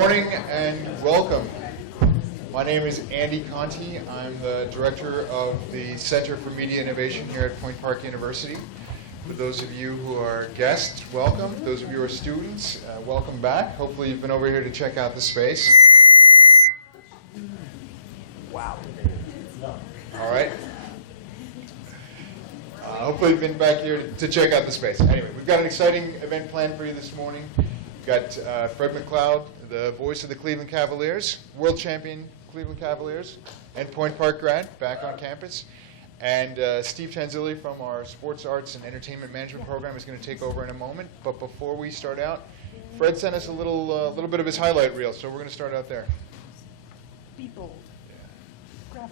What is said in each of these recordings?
Morning and welcome. My name is Andy Conti. I'm the director of the Center for Media Innovation here at Point Park University. For those of you who are guests, welcome. Those of you who are students, welcome back. Hopefully you've been over here to check out the space. Wow. All right. Hopefully you've been back here to check out the space. Anyway, we've got an exciting event planned for you this morning. We've got Fred McLeod, the voice of the Cleveland Cavaliers, world champion Cleveland Cavaliers, and Point Park grad back on campus. And Steve Tanzilli from our Sports Arts and Entertainment Management program is going to take over in a moment. But before we start out, Fred sent us a little bit of his highlight reel, so we're going to start out there. Be bold. Grab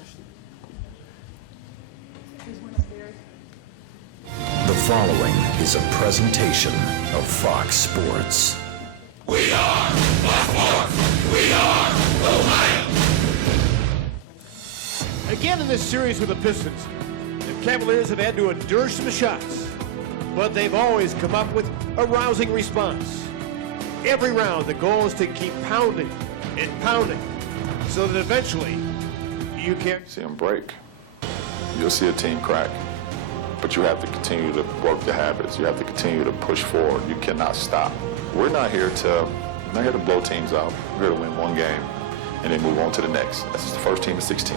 The following is a presentation of Fox Sports. We are Fox Sports. We are Ohio. Again in this series with the Pistons, the Cavaliers have had to endure some shots, but they've always come up with a rousing response. Every round, the goal is to keep pounding and pounding so that eventually you can see them break. You'll see a team crack, but you have to continue to work the habits. You have to continue to push forward. You cannot stop. We're not here to blow teams out. We're here to win one game and then move on to the next. This is the first team of 16.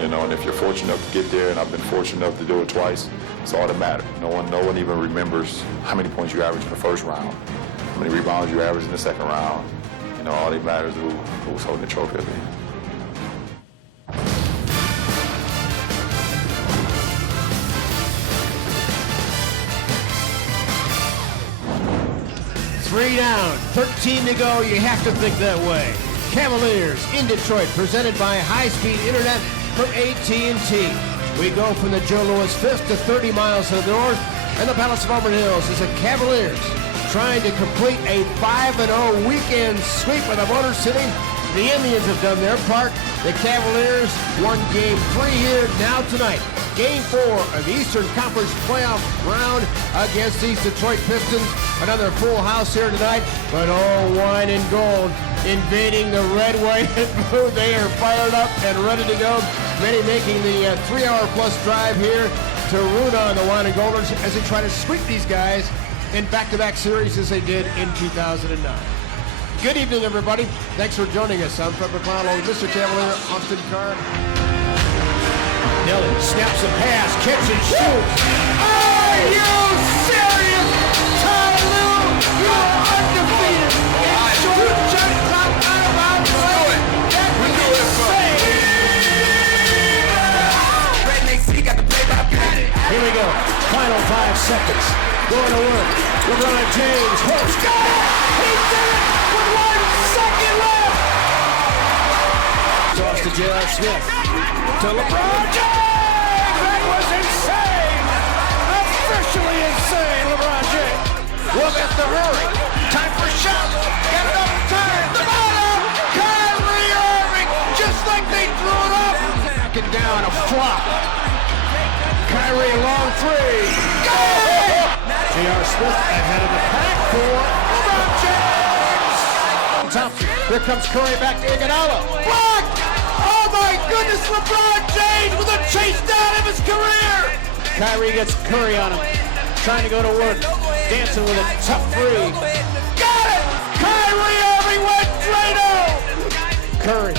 You know, and if you're fortunate enough to get there, and I've been fortunate enough to do it twice, it's all that matters. No one even remembers how many points you averaged in the first round, how many rebounds you averaged in the second round. You know, all that matters is who's holding the trophy at the end. Three down, 13 to go. You have to think that way. Cavaliers in Detroit, presented by high-speed internet from AT&T. We go from the Joe Louis Fifth to 30 miles to the north, and the Palace of Auburn Hills is the Cavaliers trying to complete a 5-0 weekend sweep of the Motor City. The Indians have done their part. The Cavaliers won Game 3 here now tonight. Game 4 of the Eastern Conference playoff round against these Detroit Pistons. Another full house here tonight, but all wine and gold invading the red, white, and blue. They are fired up and ready to go. Many making the 3-hour-plus drive here to root on the wine and golders as they try to sweep these guys in back-to-back series as they did in 2009. Good evening, everybody. Thanks for joining us. I'm Fred McLeod, along with Mr. Cavalier, Austin Carr. Nelly snaps a pass, catch and shoots. Are you serious? Ty Lue, you're undefeated. It's short shot top out of bounds. That's insane. Here we go. Final 5 seconds. Going to work. LeBron James hooks. Got it! He did it with 1 second left. Toss to J.R. Smith. To LeBron James! That was insane! Officially insane, LeBron James. Look at the hurry. Time for shot. Got enough time. The bottom! Kyrie Irving, just like they threw it up. Backing down, a flop. Kyrie, long three. Got it! J.R. Smith ahead of the pack for LeBron James. Thompson. Here comes Curry back to Iguodala. Blocked! Oh my goodness, LeBron James with a chase down of his career! Kyrie gets Curry on him, trying to go to work, dancing with a tough three. Got it! Kyrie Irving went Drano! Curry,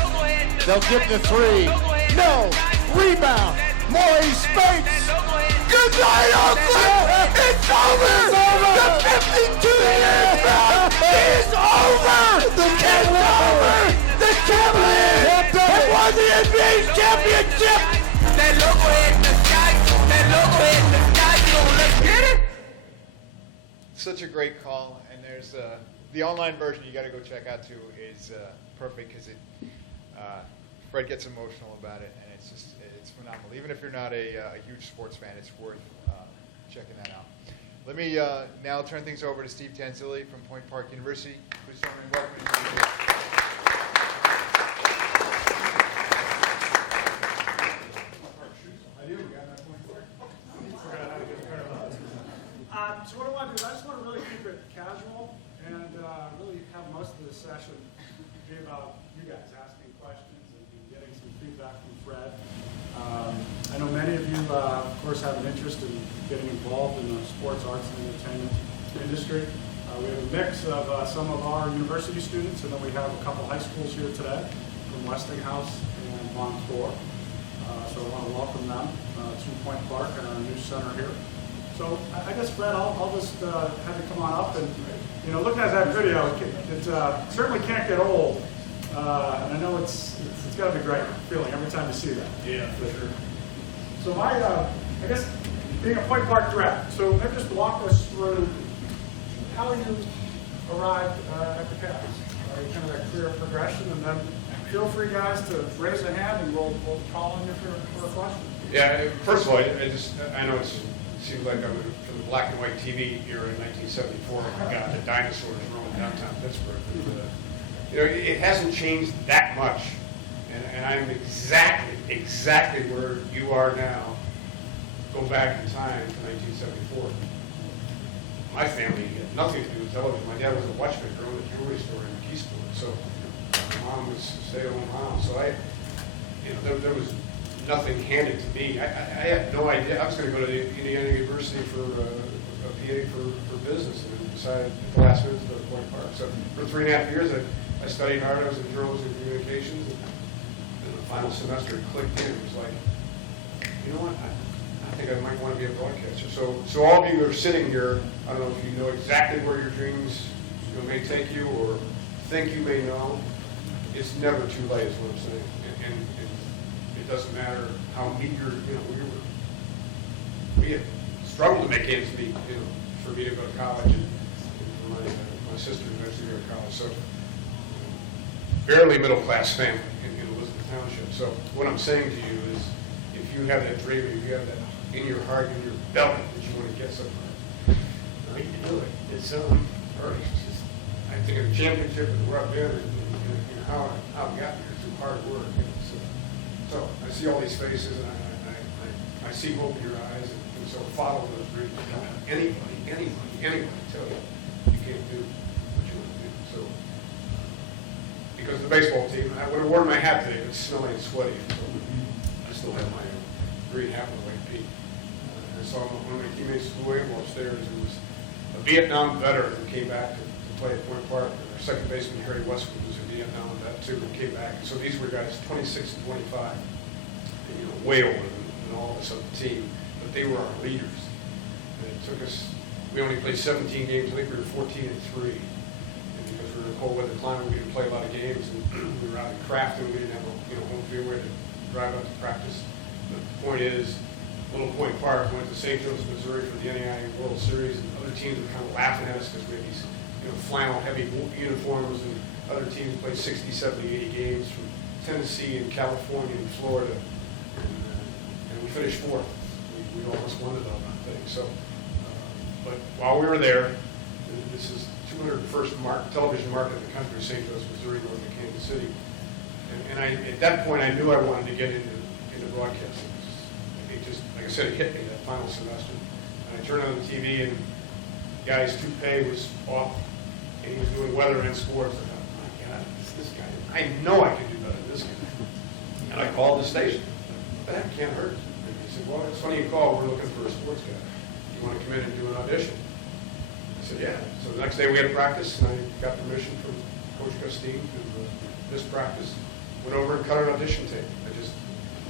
they'll give the three. No! Rebound! Maurice Spates! Good night, Oakland! It's over! The 52-year drought is over! It's over! The Cavaliers have won the NBA championship! That logo in the sky, that logo in the sky, so let's get it! Such a great call, and there's the online version you got to go check out too is perfect because Fred gets emotional about it, and it's phenomenal. Even if you're not a huge sports fan, it's worth checking that out. Let me now turn things over to Steve Tanzilli from Point Park University. Please join me in welcoming him. So what I want to do is I just want to really keep it casual and really have most of the session be about you guys asking questions and getting some feedback from Fred. I know many of you, of course, have an interest in getting involved in the sports, arts, and entertainment industry. We have a mix of some of our university students, and then we have a couple high schools here today from Westinghouse and Montour. So I want to welcome them to Point Park and our new center here. So I guess, Fred, I'll just have you come on up. And, you know, looking at that video, it certainly can't get old. And I know it's got to be a great feeling every time you see that. Yeah, for sure. So I guess, being a Point Park grad, so maybe just walk us through how you arrived at the Cavs, kind of that career progression, and then feel free, guys, to raise a hand and we'll call on you for a question. Yeah, first of all, I know it seems like I'm from the black and white TV era in 1974. I got the dinosaurs roaming downtown Pittsburgh. You know, it hasn't changed that much, and I'm exactly where you are now. Go back in time to 1974. My family had nothing to do with television. My dad was a watchmaker, owned a jewelry store in Keystone, so my mom was a stay-at-home mom. So there was nothing handed to me. I had no idea. I was going to go to Indiana University for a PA for business, and then decided at the last minute to go to Point Park. So for 3.5 years, I studied hard. I was in journalism and communications, and the final semester clicked in. It was like, you know what? I think I might want to be a broadcaster. So all of you are sitting here. I don't know if you know exactly where your dreams may take you or think you may know. It's never too late, is what I'm saying. And it doesn't matter how meager, we had struggled to make ends meet, for me to go to college and for my sister to eventually go to college. So barely middle class family in Elizabeth Township. So what I'm saying to you is, if you have that dream, if you have that in your heart, in your belly, that you want to get somewhere, you can do it. It's I think of the championship and where I've been and how we got here through hard work. So I see all these faces and I see hope in your eyes, and so follow those dreams. Don't have anybody tell you you can't do what you want to do. So because the baseball team, I would have worn my hat today, but it's smelly and sweaty. So I still have my green hat with a white peak. I saw one of my teammates flew in upstairs. It was a Vietnam veteran who came back to play at Point Park. And our second baseman, Harry Westwood, was a Vietnam vet too, and came back. So these were guys 26 and 25, and, way older than all of us on the team. But they were our leaders. And it took us, we only played 17 games. I think we were 14 and 3. And because we were in a cold weather climate, we didn't play a lot of games. And we were out in Crafton. We didn't have a home field. We had to drive out to practice. But the point is, Little Point Park went to St. Joseph, Missouri for the NAIA World Series, and other teams were kind of laughing at us because we had these flannel heavy uniforms, and other teams played 60, 70, 80 games from Tennessee and California and Florida, and we finished fourth. We almost won it all that thing. So, but while we were there, this is 201st television market in the country, St. Joseph, Missouri, north of Kansas City, and at that point I knew I wanted to get into broadcasting. It just, like I said, it hit me that final semester. And I turned on the TV, and the guy's toupee was off, and he was doing weather and sports. I thought, my God, this guy, I know I can do better than this guy. And I called the station. That can't hurt. And he said, well, it's funny you call. We're looking for a sports guy. You want to come in and do an audition? I said, yeah. So the next day we had practice, and I got permission from Coach Custine to miss practice. Went over and cut an audition tape.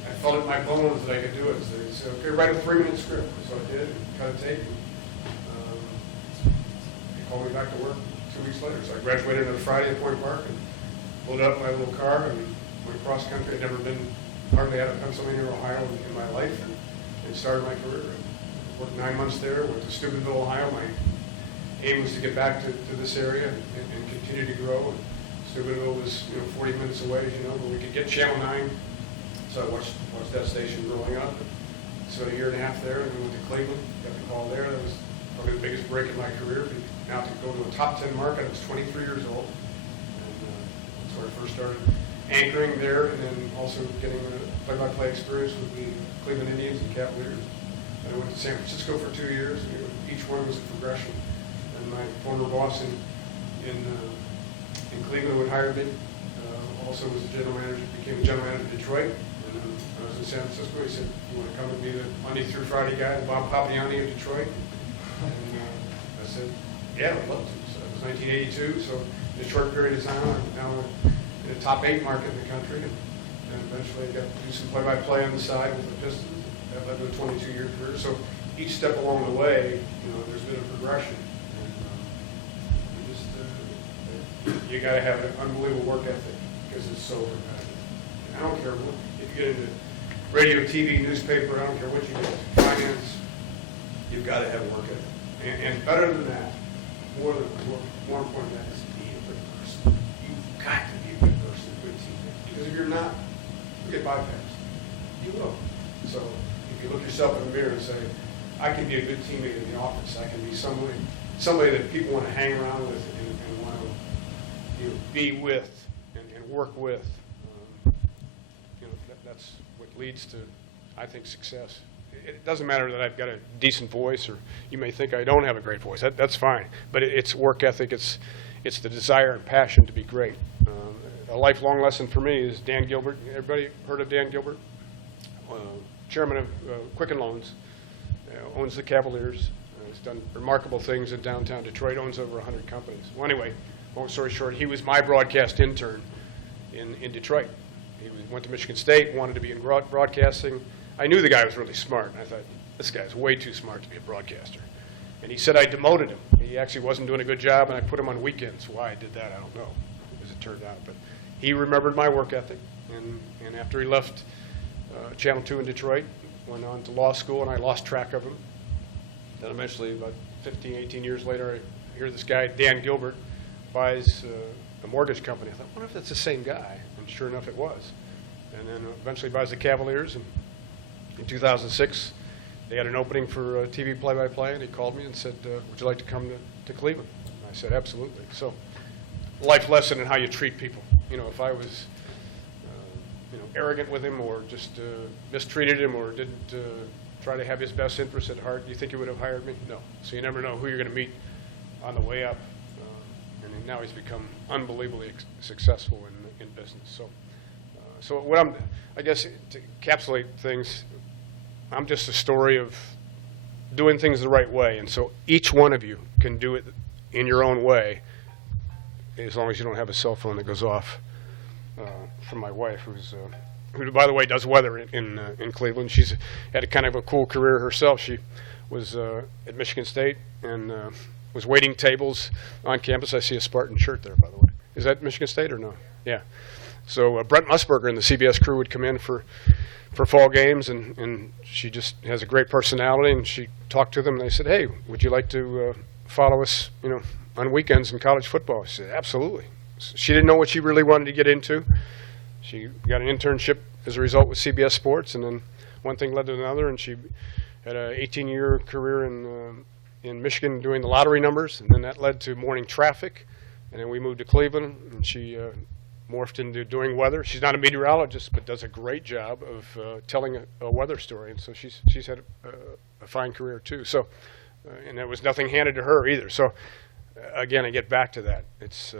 I felt it in my bones that I could do it. So they said, okay, write a 3-minute script. So I did, and cut a tape. And, they called me back to work 2 weeks later. So I graduated on a Friday at Point Park and pulled up my little car and went cross country. I'd never been hardly out of Pennsylvania or Ohio in my life, and started my career. And worked 9 months there, went to Steubenville, Ohio. My aim was to get back to this area and continue to grow. And Steubenville was 40 minutes away, as you know, but we could get Channel 9. So I watched that station growing up. So a year and a half there, and then went to Cleveland. Got the call there. That was probably the biggest break in my career. Now to go to a top 10 market, I was 23 years old. And so I first started anchoring there, and then also getting a play-by-play experience with the Cleveland Indians and Cavaliers. And I went to San Francisco for 2 years, and each one was a progression. And my former boss in Cleveland would hire me Also was the general manager, became the general manager of Detroit. And then I was in San Francisco. He said, "You want to come and be the Monday through Friday guy, Bob Papiani of Detroit?" And I said, "Yeah, I'd love to." So it was 1982. So in a short period of time, I'm now in the top 8 market in the country. And eventually I got to do some play-by-play on the side with the Pistons. That led to a 22-year career. So each step along the way, there's been a progression. And you got to have an unbelievable work ethic because it's so repetitive. And I don't care what, if you get into radio, TV, newspaper, I don't care what you get, finance, you've got to have work ethic. And better than that, more important than that is be a good person. You've got to be a good person, a good teammate. Because if you're not, you get bypassed. You will. So if you look yourself in the mirror and say, I can be a good teammate in the office. I can be somebody that people want to hang around with and want to be with and work with. That's what leads to, I think, success. It doesn't matter that I've got a decent voice, or you may think I don't have a great voice. That's fine. But it's work ethic. It's the desire and passion to be great. A lifelong lesson for me is Dan Gilbert. Everybody heard of Dan Gilbert? Chairman of Quicken Loans, owns the Cavaliers. He's done remarkable things in downtown Detroit, owns over 100 companies. Well, anyway, long story short, he was my broadcast intern in Detroit. He went to Michigan State, wanted to be in broadcasting. I knew the guy was really smart, and I thought, this guy's way too smart to be a broadcaster. And he said I demoted him. He actually wasn't doing a good job, and I put him on weekends. Why I did that, I don't know, as it turned out. But he remembered my work ethic, and after he left Channel 2 in Detroit, went on to law school, and I lost track of him. Then eventually, about 15, 18 years later, I hear this guy, Dan Gilbert, buys a mortgage company. I thought, I wonder if that's the same guy. And sure enough, it was. And then eventually buys the Cavaliers. And in 2006, they had an opening for TV play-by-play, and he called me and said, would you like to come to Cleveland? And I said, absolutely. So, life lesson in how you treat people. If I was arrogant with him, or just mistreated him, or didn't try to have his best interest at heart, do you think he would have hired me? No. So you never know who you're going to meet on the way up. And now he's become unbelievably successful in business. So what I guess to encapsulate things, I'm just a story of doing things the right way. And so each one of you can do it in your own way, as long as you don't have a cell phone that goes off. From my wife, who, by the way, does weather in Cleveland. She's had a kind of a cool career herself. She was at Michigan State and was waiting tables on campus. I see a Spartan shirt there, by the way. Is that Michigan State or no? Yeah. So Brent Musburger and the CBS crew would come in for fall games, and she just has a great personality. And she talked to them, and they said, "Hey, would you like to follow us, on weekends in college football?" She said, "Absolutely." She didn't know what she really wanted to get into. She got an internship as a result with CBS Sports, and then one thing led to another, and she had an 18-year career in Michigan doing the lottery numbers, and then that led to morning traffic, and then we moved to Cleveland, and she morphed into doing weather. She's not a meteorologist, but does a great job of telling a weather story, and so she's had a fine career too. So, and there was nothing handed to her either. So, again, I get back to that. It's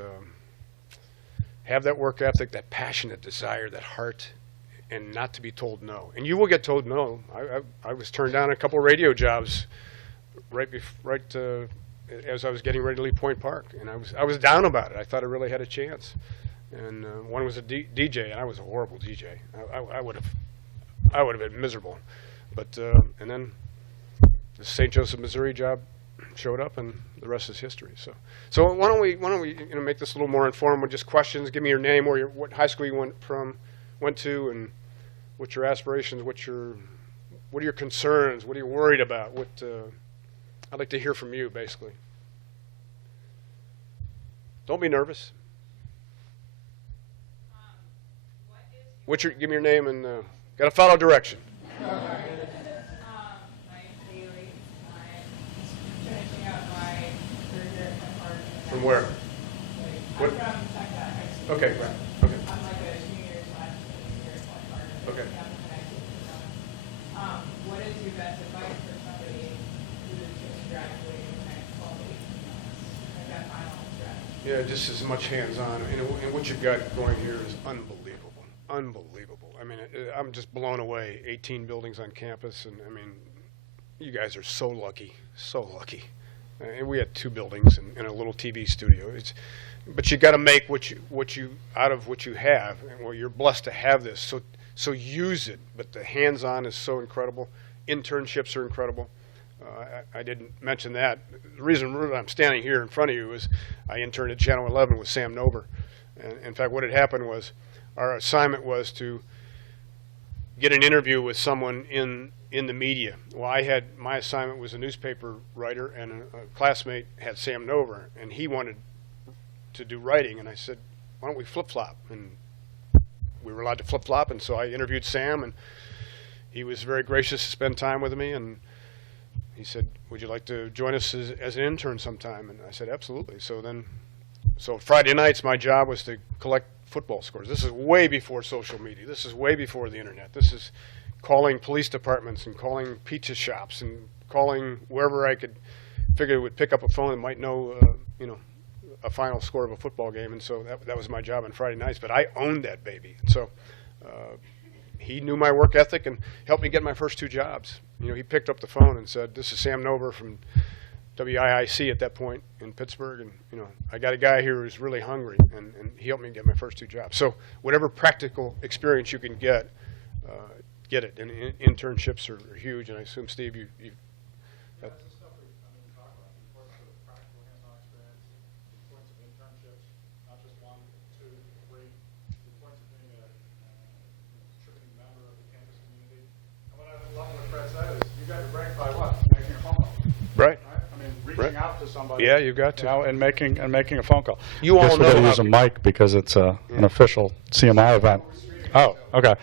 have that work ethic, that passion, that desire, that heart, and not to be told no. And you will get told no. I was turned down a couple of radio jobs right as I was getting ready to leave Point Park, and I was down about it. I thought I really had a chance. And one was a DJ, and I was a horrible DJ. I would have been miserable. But and then the St. Joseph, Missouri job showed up, and the rest is history. So why don't we make this a little more informal with just questions. Give me your name, or what high school you went to, and what's your aspirations, what are your concerns, what are you worried about? I'd like to hear from you, basically. Don't be nervous. Give me your name, and got to follow direction. My name's Haley. I'm finishing out my career here at Penn. From where? I'm from Tech High School. Okay, right. Okay. I'm like a junior / senior at Penn. Okay. What is your best advice for somebody who is just graduating in the next 12 to 18 months? Like that final stretch? Yeah, just as much hands-on, and what you've got going here is unbelievable. I mean, I'm just blown away. 18 buildings on campus, and I mean, you guys are so lucky. And we had 2 buildings and a little TV studio. But you got to make what you out of what you have. And well, you're blessed to have this, so use it. But the hands-on is so incredible. Internships are incredible. I didn't mention that. The reason I'm standing here in front of you is I interned at Channel 11 with Sam Nover. And in fact, what had happened was our assignment was to get an interview with someone in the media. Well, my assignment was a newspaper writer, and a classmate had Sam Nover, and he wanted to do writing, and I said, why don't we flip-flop? And we were allowed to flip-flop, and so I interviewed Sam, and he was very gracious to spend time with me, and he said, would you like to join us as an intern sometime? And I said, absolutely. So Friday nights, my job was to collect football scores. This is way before social media. This is way before the internet. This is calling police departments and calling pizza shops and calling wherever I could figure would pick up a phone and might know, a final score of a football game. And so that was my job on Friday nights. But I owned that baby. So he knew my work ethic and helped me get my first 2 jobs. He picked up the phone and said, this is Sam Nover from WIIC at that point in Pittsburgh, and I got a guy here who's really hungry, and he helped me get my first 2 jobs. So whatever practical experience you can get it. And internships are huge, and I assume, Steve, you That's the stuff we talk about, the importance of practical hands-on experience, the importance of internships, not just 1, 2, 3, the importance of being a contributing member of the campus community. And what I love what Fred said is you got to break by what? Making a phone call. Right. I mean, reaching out to somebody. Yeah, you've got to. And making a phone call. You all know use a mic because it's an official CMI event. Oh, okay.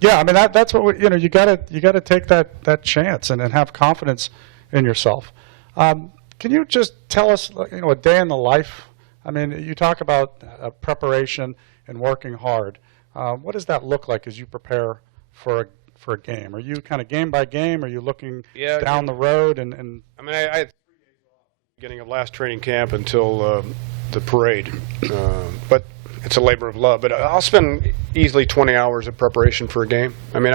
Yeah, I mean that's what you got to take that chance and have confidence in yourself. Can you just tell us a day in the life? I mean, you talk about preparation and working hard. What does that look like as you prepare for a game? Are you kind of game by game? Are you looking down the road? And I mean, I had 3 days off beginning of last training camp until the parade, but it's a labor of love. But I'll spend easily 20 hours of preparation for a game. I mean,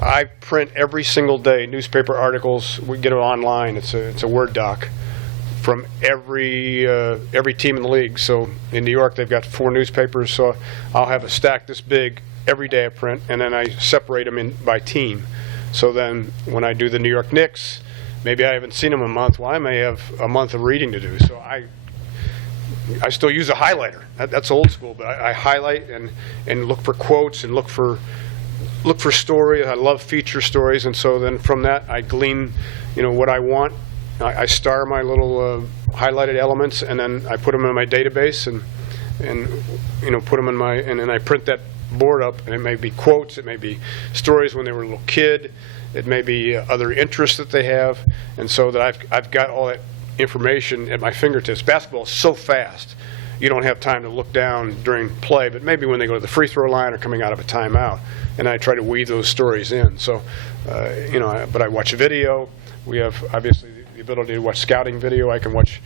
I print every single day newspaper articles. We get it online. It's a Word doc from every team in the league. So in New York, they've got 4 newspapers. So I'll have a stack this big every day I print, and then I separate them by team. So then when I do the New York Knicks, maybe I haven't seen them a month. Well, I may have a month of reading to do. So I still use a highlighter. That's old school, but I highlight and look for quotes and look for stories. I love feature stories, and so then from that I glean, what I want. I star my little highlighted elements, and then I put them in my database and put them in and then I print that board up, and it may be quotes, it may be stories when they were a little kid, it may be other interests that they have, and so that I've got all that information at my fingertips. Basketball is so fast, you don't have time to look down during play, but maybe when they go to the free throw line or coming out of a timeout, and I try to weave those stories in. So, but I watch video. We have obviously the ability to watch scouting video. I can watch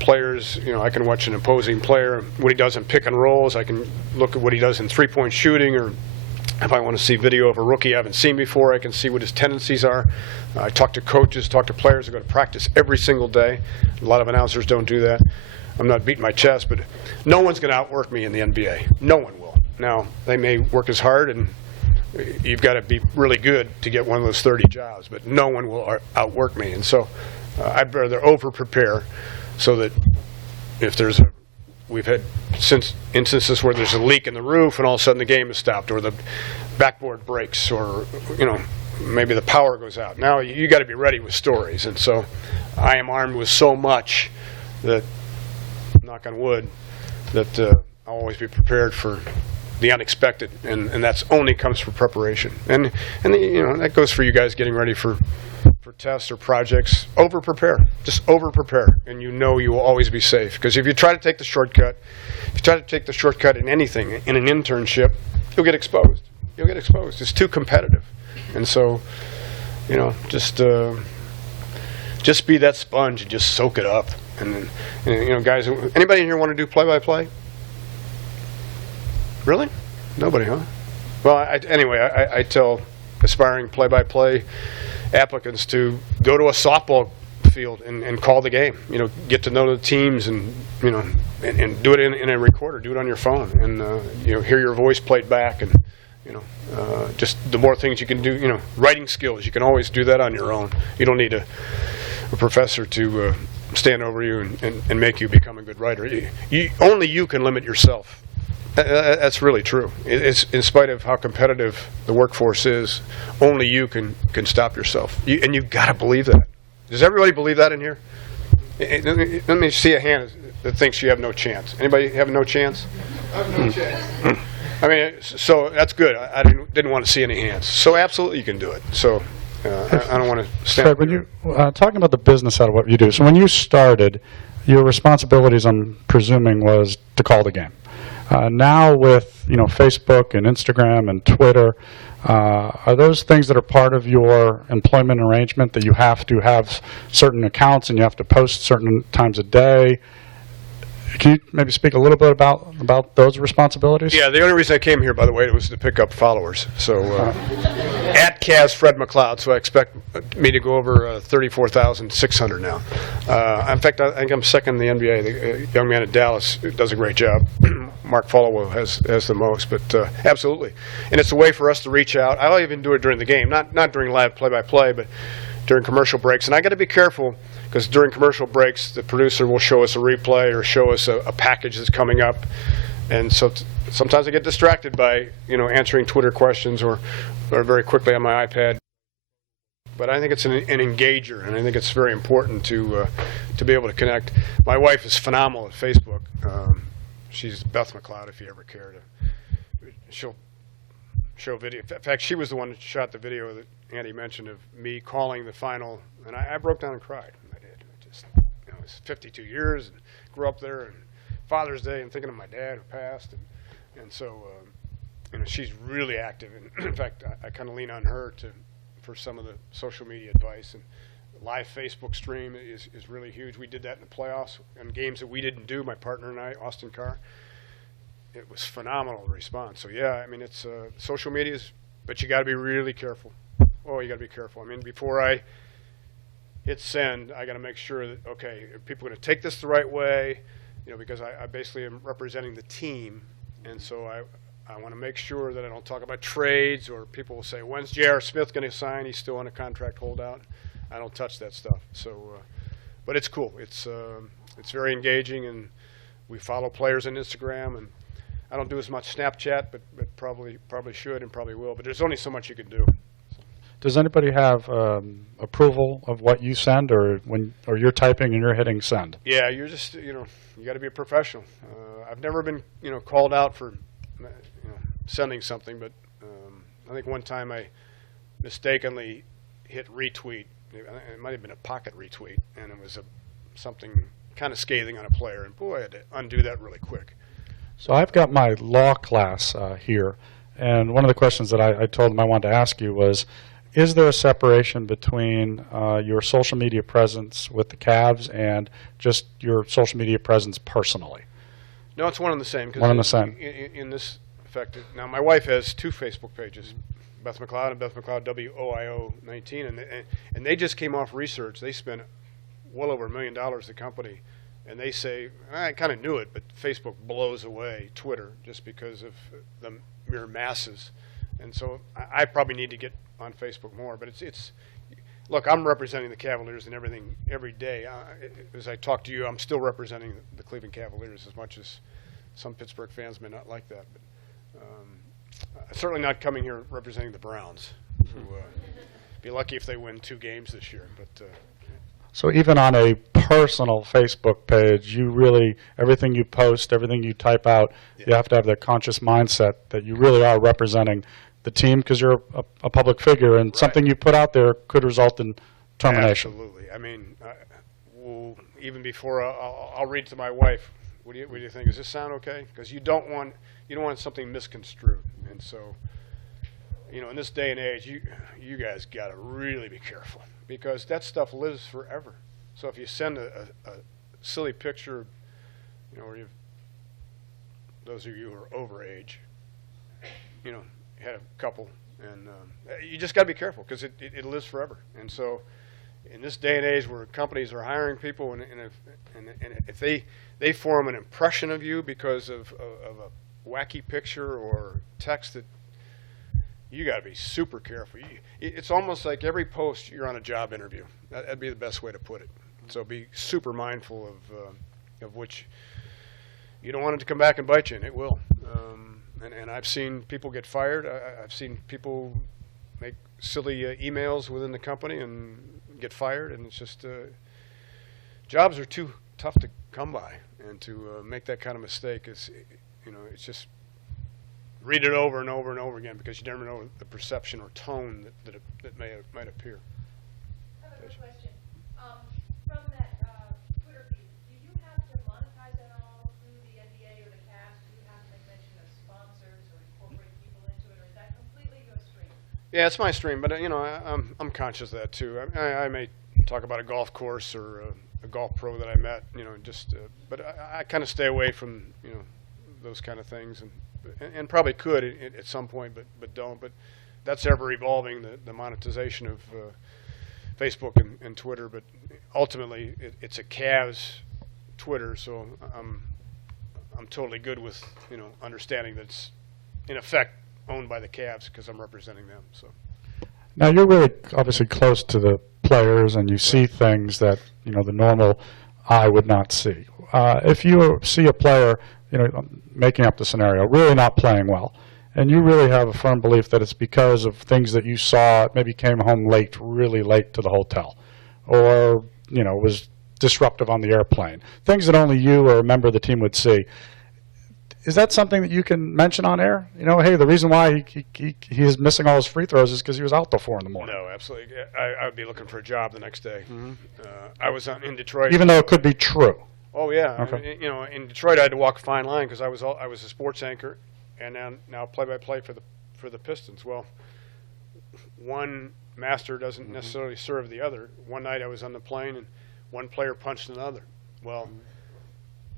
players, I can watch an opposing player, what he does in pick and rolls. I can look at what he does in three-point shooting, or if I want to see video of a rookie I haven't seen before, I can see what his tendencies are. I talk to coaches, talk to players. I go to practice every single day. A lot of announcers don't do that. I'm not beating my chest, but no one's going to outwork me in the NBA. No one will. Now, they may work as hard, and you've got to be really good to get one of those 30 jobs, but no one will outwork me. And so I'd rather over-prepare so that if we've had instances where there's a leak in the roof and all of a sudden the game is stopped, or the backboard breaks, or maybe the power goes out. Now you got to be ready with stories, and so I am armed with so much that, knock on wood, that I'll always be prepared for the unexpected, and that's only comes from preparation. And that goes for you guys getting ready for tests or projects. Over-prepare. Just over-prepare, and you will always be safe. Because if you try to take the shortcut, in anything, in an internship, you'll get exposed. It's too competitive. And so, just just be that sponge and just soak it up. And then, you know, guys, anybody in here want to do play-by-play? Really? Nobody, huh? Well, anyway, I tell aspiring play-by-play applicants to go to a softball field and call the game. You know, get to know the teams, and you know, and do it in a recorder. Do it on your phone, and you know, hear your voice played back, and you know, just the more things you can do. You know, writing skills, you can always do that on your own. You don't need a professor to stand over you and make you become a good writer. Only you can limit yourself. That's really true. It's, in spite of how competitive the workforce is, only you can stop yourself. And you've got to believe that. Does everybody believe that in here? Let me see a hand that thinks you have no chance. Anybody have no chance? I have no chance. I mean, so that's good. I didn't want to see any hands. So absolutely you can do it. So I don't want to stand. Fred, when you talking about the business side of what you do, so when you started, your responsibilities, I'm presuming, was to call the game. Now with, you know, Facebook and Instagram and Twitter, are those things that are part of your employment arrangement, that you have to have certain accounts and you have to post certain times a day? Can you maybe speak a little bit about those responsibilities? Yeah, the only reason I came here, by the way, was to pick up followers. So at Cavs Fred McLeod, so I expect me to go over 34,600 now. In fact, I think I'm second in the NBA. The young man at Dallas does a great job. Mark Followill has the most, but absolutely. And it's a way for us to reach out. I'll even do it during the game, not during live play-by-play, but during commercial breaks. And I got to be careful, because during commercial breaks, the producer will show us a replay or show us a package that's coming up. And so sometimes I get distracted by, you know, answering Twitter questions or very quickly on my iPad. But I think it's an engager, and I think it's very important to be able to connect. My wife is phenomenal at Facebook. She's Beth McLeod, if you ever care to. She'll show video. In fact, she was the one that shot the video that Andy mentioned of me calling the final, and I broke down and cried. I did. You know, it's 52 years, and grew up there, and Father's Day, and thinking of my dad who passed, and so you know, she's really active. And in fact, I kind of lean on her for some of the social media advice. And live Facebook stream is really huge. We did that in the playoffs and games that we didn't do, my partner and I, Austin Carr. It was phenomenal response. So yeah, I mean, it's social media is, but you got to be really careful. Oh, you got to be careful. I mean, before I hit send, I got to make sure that, okay, are people going to take this the right way? You know, because I basically am representing the team, and so I want to make sure that I don't talk about trades, or people will say, when's J.R. Smith going to sign? He's still on a contract holdout. I don't touch that stuff. So, but it's cool. It's very engaging, and we follow players on Instagram, and I don't do as much Snapchat, but probably should and probably will. But there's only so much you can do. Does anybody have approval of what you send, or you're typing and you're hitting send? Yeah, you're just, you know, you got to be a professional. I've never been, you know, called out for, you know, sending something, but I think one time I mistakenly hit retweet. It might have been a pocket retweet, and it was something kind of scathing on a player, and boy, I had to undo that really quick. So I've got my law class here, and one of the questions that I told them I wanted to ask you was, is there a separation between your social media presence with the Cavs and just your social media presence personally? No, it's one and the same. One and the same. In this effect, now my wife has two Facebook pages, Beth McLeod and Beth McLeod WOIO 19, and they just came off research. They spent well over $1 million, the company, and they say, I kind of knew it, but Facebook blows away Twitter just because of the mere masses. And so I probably need to get on Facebook more. But it's look, I'm representing the Cavaliers and everything every day. As I talk to you, I'm still representing the Cleveland Cavaliers, as much as some Pittsburgh fans may not like that. But certainly not coming here representing the Browns, who be lucky if they win 2 games this year. But so even on a personal Facebook page, you really, everything you post, everything you type out, yeah, you have to have that conscious mindset that you really are representing the team, because you're a public figure, and right, something you put out there could result in termination. Absolutely. I mean, even before I'll read to my wife, what do you think? Does this sound okay? Because you don't want something misconstrued. And so, you know, in this day and age, you guys got to really be careful. because that stuff lives forever. So if you send a silly picture, where those of you who are over age, had a couple, and you just got to be careful because it lives forever. And so in this day and age where companies are hiring people, and if they form an impression of you because of a wacky picture or text, that you got to be super careful. It's almost like every post you're on a job interview. That'd be the best way to put it. So be super mindful of which you don't want it to come back and bite you, and it will. And I've seen people get fired. I've seen people make silly emails within the company and get fired, and it's just jobs are too tough to come by, and to make that kind of mistake is, it's just read it over and over and over again because you never know the perception or tone that might appear. I have a quick question. From that Twitter feed, do you have to monetize that all through the NBA or the Cavs? Do you have to make mention of sponsors or incorporate people into it, or is that completely your stream? Yeah, it's my stream, but I'm conscious of that too. I may talk about a golf course or a golf pro that I met, but I kind of stay away from those kind of things, and probably could at some point, but don't. But that's ever evolving, the monetization of Facebook and Twitter. But ultimately, it's a Cavs Twitter, so I'm totally good with understanding that it's in effect owned by the Cavs because I'm representing them. So now you're really obviously close to the players, and you see things that the normal eye would not see. If you see a player, making up the scenario, really not playing well, and you really have a firm belief that it's because of things that you saw, maybe came home late, really late to the hotel, or was disruptive on the airplane, things that only you or a member of the team would see. Is that something that you can mention on air? Hey, the reason why he is missing all his free throws is because he was out till 4 in the morning. No, absolutely. I would be looking for a job the next day. I was in Detroit. Even though it could be true. Oh yeah. Okay. In Detroit, I had to walk a fine line because I was a sports anchor, and now play-by-play for the Pistons. Well, one master doesn't necessarily serve the other. One night I was on the plane, and one player punched another. Well.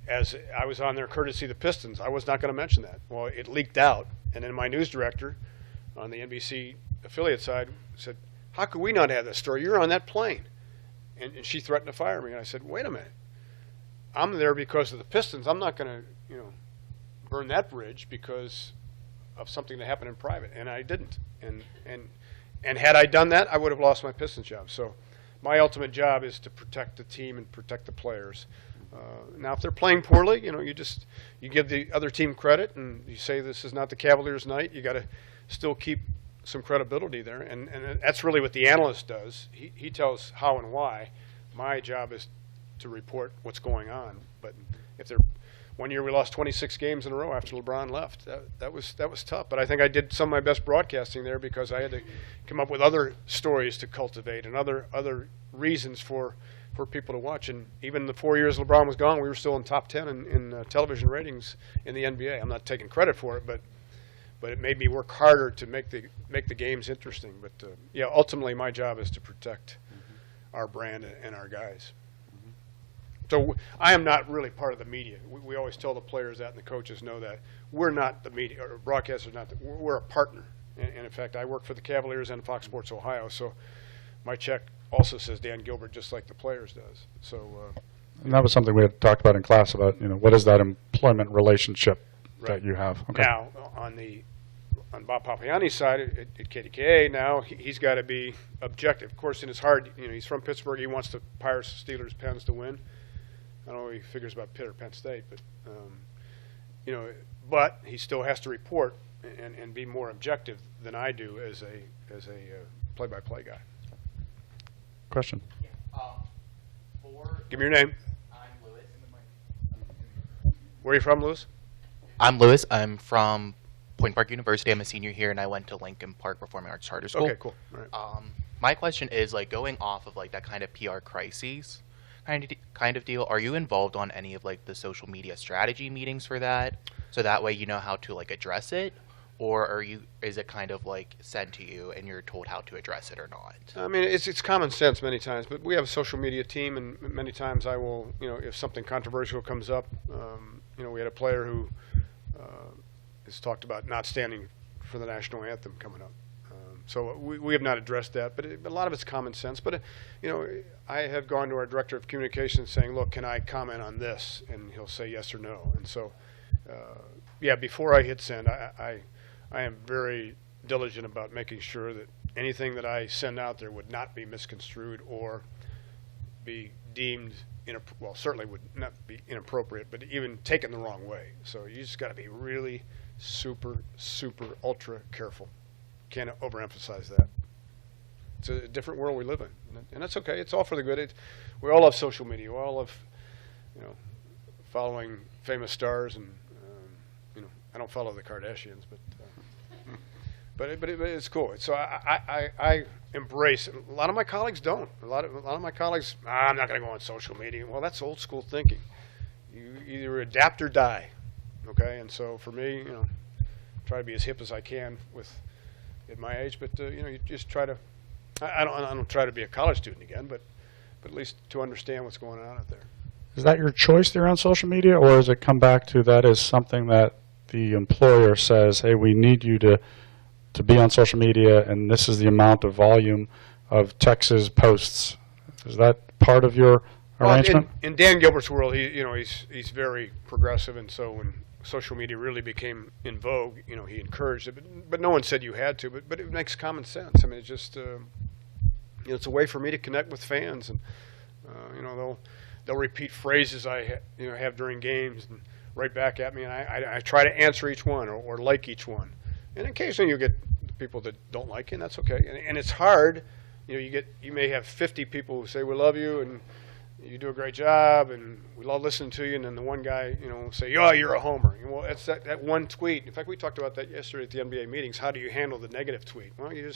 As I was on there courtesy of the Pistons, I was not going to mention that. Well, it leaked out, and then my news director on the NBC affiliate side said, "How could we not have that story? You're on that plane." And she threatened to fire me. And I said, "Wait a minute. I'm there because of the Pistons. I'm not going to, burn that bridge because of something that happened in private." And I didn't. And had I done that, I would have lost my Pistons job. So my ultimate job is to protect the team and protect the players. Now, if they're playing poorly, you give the other team credit, and you say this is not the Cavaliers' night. You got to still keep some credibility there, and that's really what the analyst does. He tells how and why. My job is to report what's going on. But if they're 1 year we lost 26 games in a row after LeBron left. That was tough. But I think I did some of my best broadcasting there because I had to come up with other stories to cultivate and other reasons for people to watch. And even the 4 years LeBron was gone, we were still in top 10 in television ratings in the NBA. I'm not taking credit for it, but it made me work harder to make the games interesting. But ultimately my job is to protect our brand and our guys. So I am not really part of the media. We always tell the players that, and the coaches know that. We're not the media, or broadcasters not. We're a partner. And in fact, I work for the Cavaliers and Fox Sports Ohio, so my check also says Dan Gilbert, just like the players does. So. And that was something we had talked about in class about, what is that employment relationship that you have? Okay. Now, on Bob Papayanni's side at KDKA, now he's got to be objective. Of course, in his heart, he's from Pittsburgh. He wants the Pirates, Steelers, Pens to win. I don't know what he figures about Pitt or Penn State, but but he still has to report and be more objective than I do as a play-by-play guy. Question. Give me your name. I'm Lewis. Where are you from, Lewis? I'm Lewis. I'm from Point Park University. I'm a senior here, and I went to Lincoln Park Performing Arts Charter School. Okay, cool. All right. My question is, going off of that kind of PR crises kind of deal, are you involved on any of the social media strategy meetings for that? So that way you know how to address it? or is it kind of like sent to you and you're told how to address it or not? I mean, it's common sense many times, but we have a social media team, and many times I will, if something controversial comes up, we had a player who has talked about not standing for the national anthem coming up. So we have not addressed that, but a lot of it's common sense. But, I have gone to our director of communications saying, look, can I comment on this? And he'll say yes or no. And so, before I hit send, I am very diligent about making sure that anything that I send out there would not be misconstrued or be deemed, certainly would not be inappropriate, but even taken the wrong way. So you just got to be really super, super, ultra careful. Can't overemphasize that. It's a different world we live in, and that's okay. It's all for the good. We all love social media. We all love, following famous stars, and I don't follow the Kardashians, but it's cool. So I embrace. A lot of my colleagues don't. A lot of my colleagues, I'm not going to go on social media. Well, that's old school thinking. You either adapt or die. Okay, and so for me, try to be as hip as I can at my age, but you just try to. I don't try to be a college student again, but at least to understand what's going on out there. Is that your choice there on social media, or does it come back to that as something that the employer says, hey, we need you to be on social media, and this is the amount of volume of Texas posts? Is that part of your arrangement? In Dan Gilbert's world, he's very progressive, and so when social media really became in vogue, he encouraged it, but no one said you had to, but it makes common sense. I mean, it's just, it's a way for me to connect with fans, and, they'll repeat phrases I have during games and right back at me, and I try to answer each one or like each one. And occasionally you get people that don't like you, and that's okay. And it's hard. You may have 50 people who say, we love you, and you do a great job, and we love listening to you, and then the one guy, will say, oh, you're a homer. Well, it's that one tweet. In fact, we talked about that yesterday at the NBA meetings. How do you handle the negative tweet? Well, you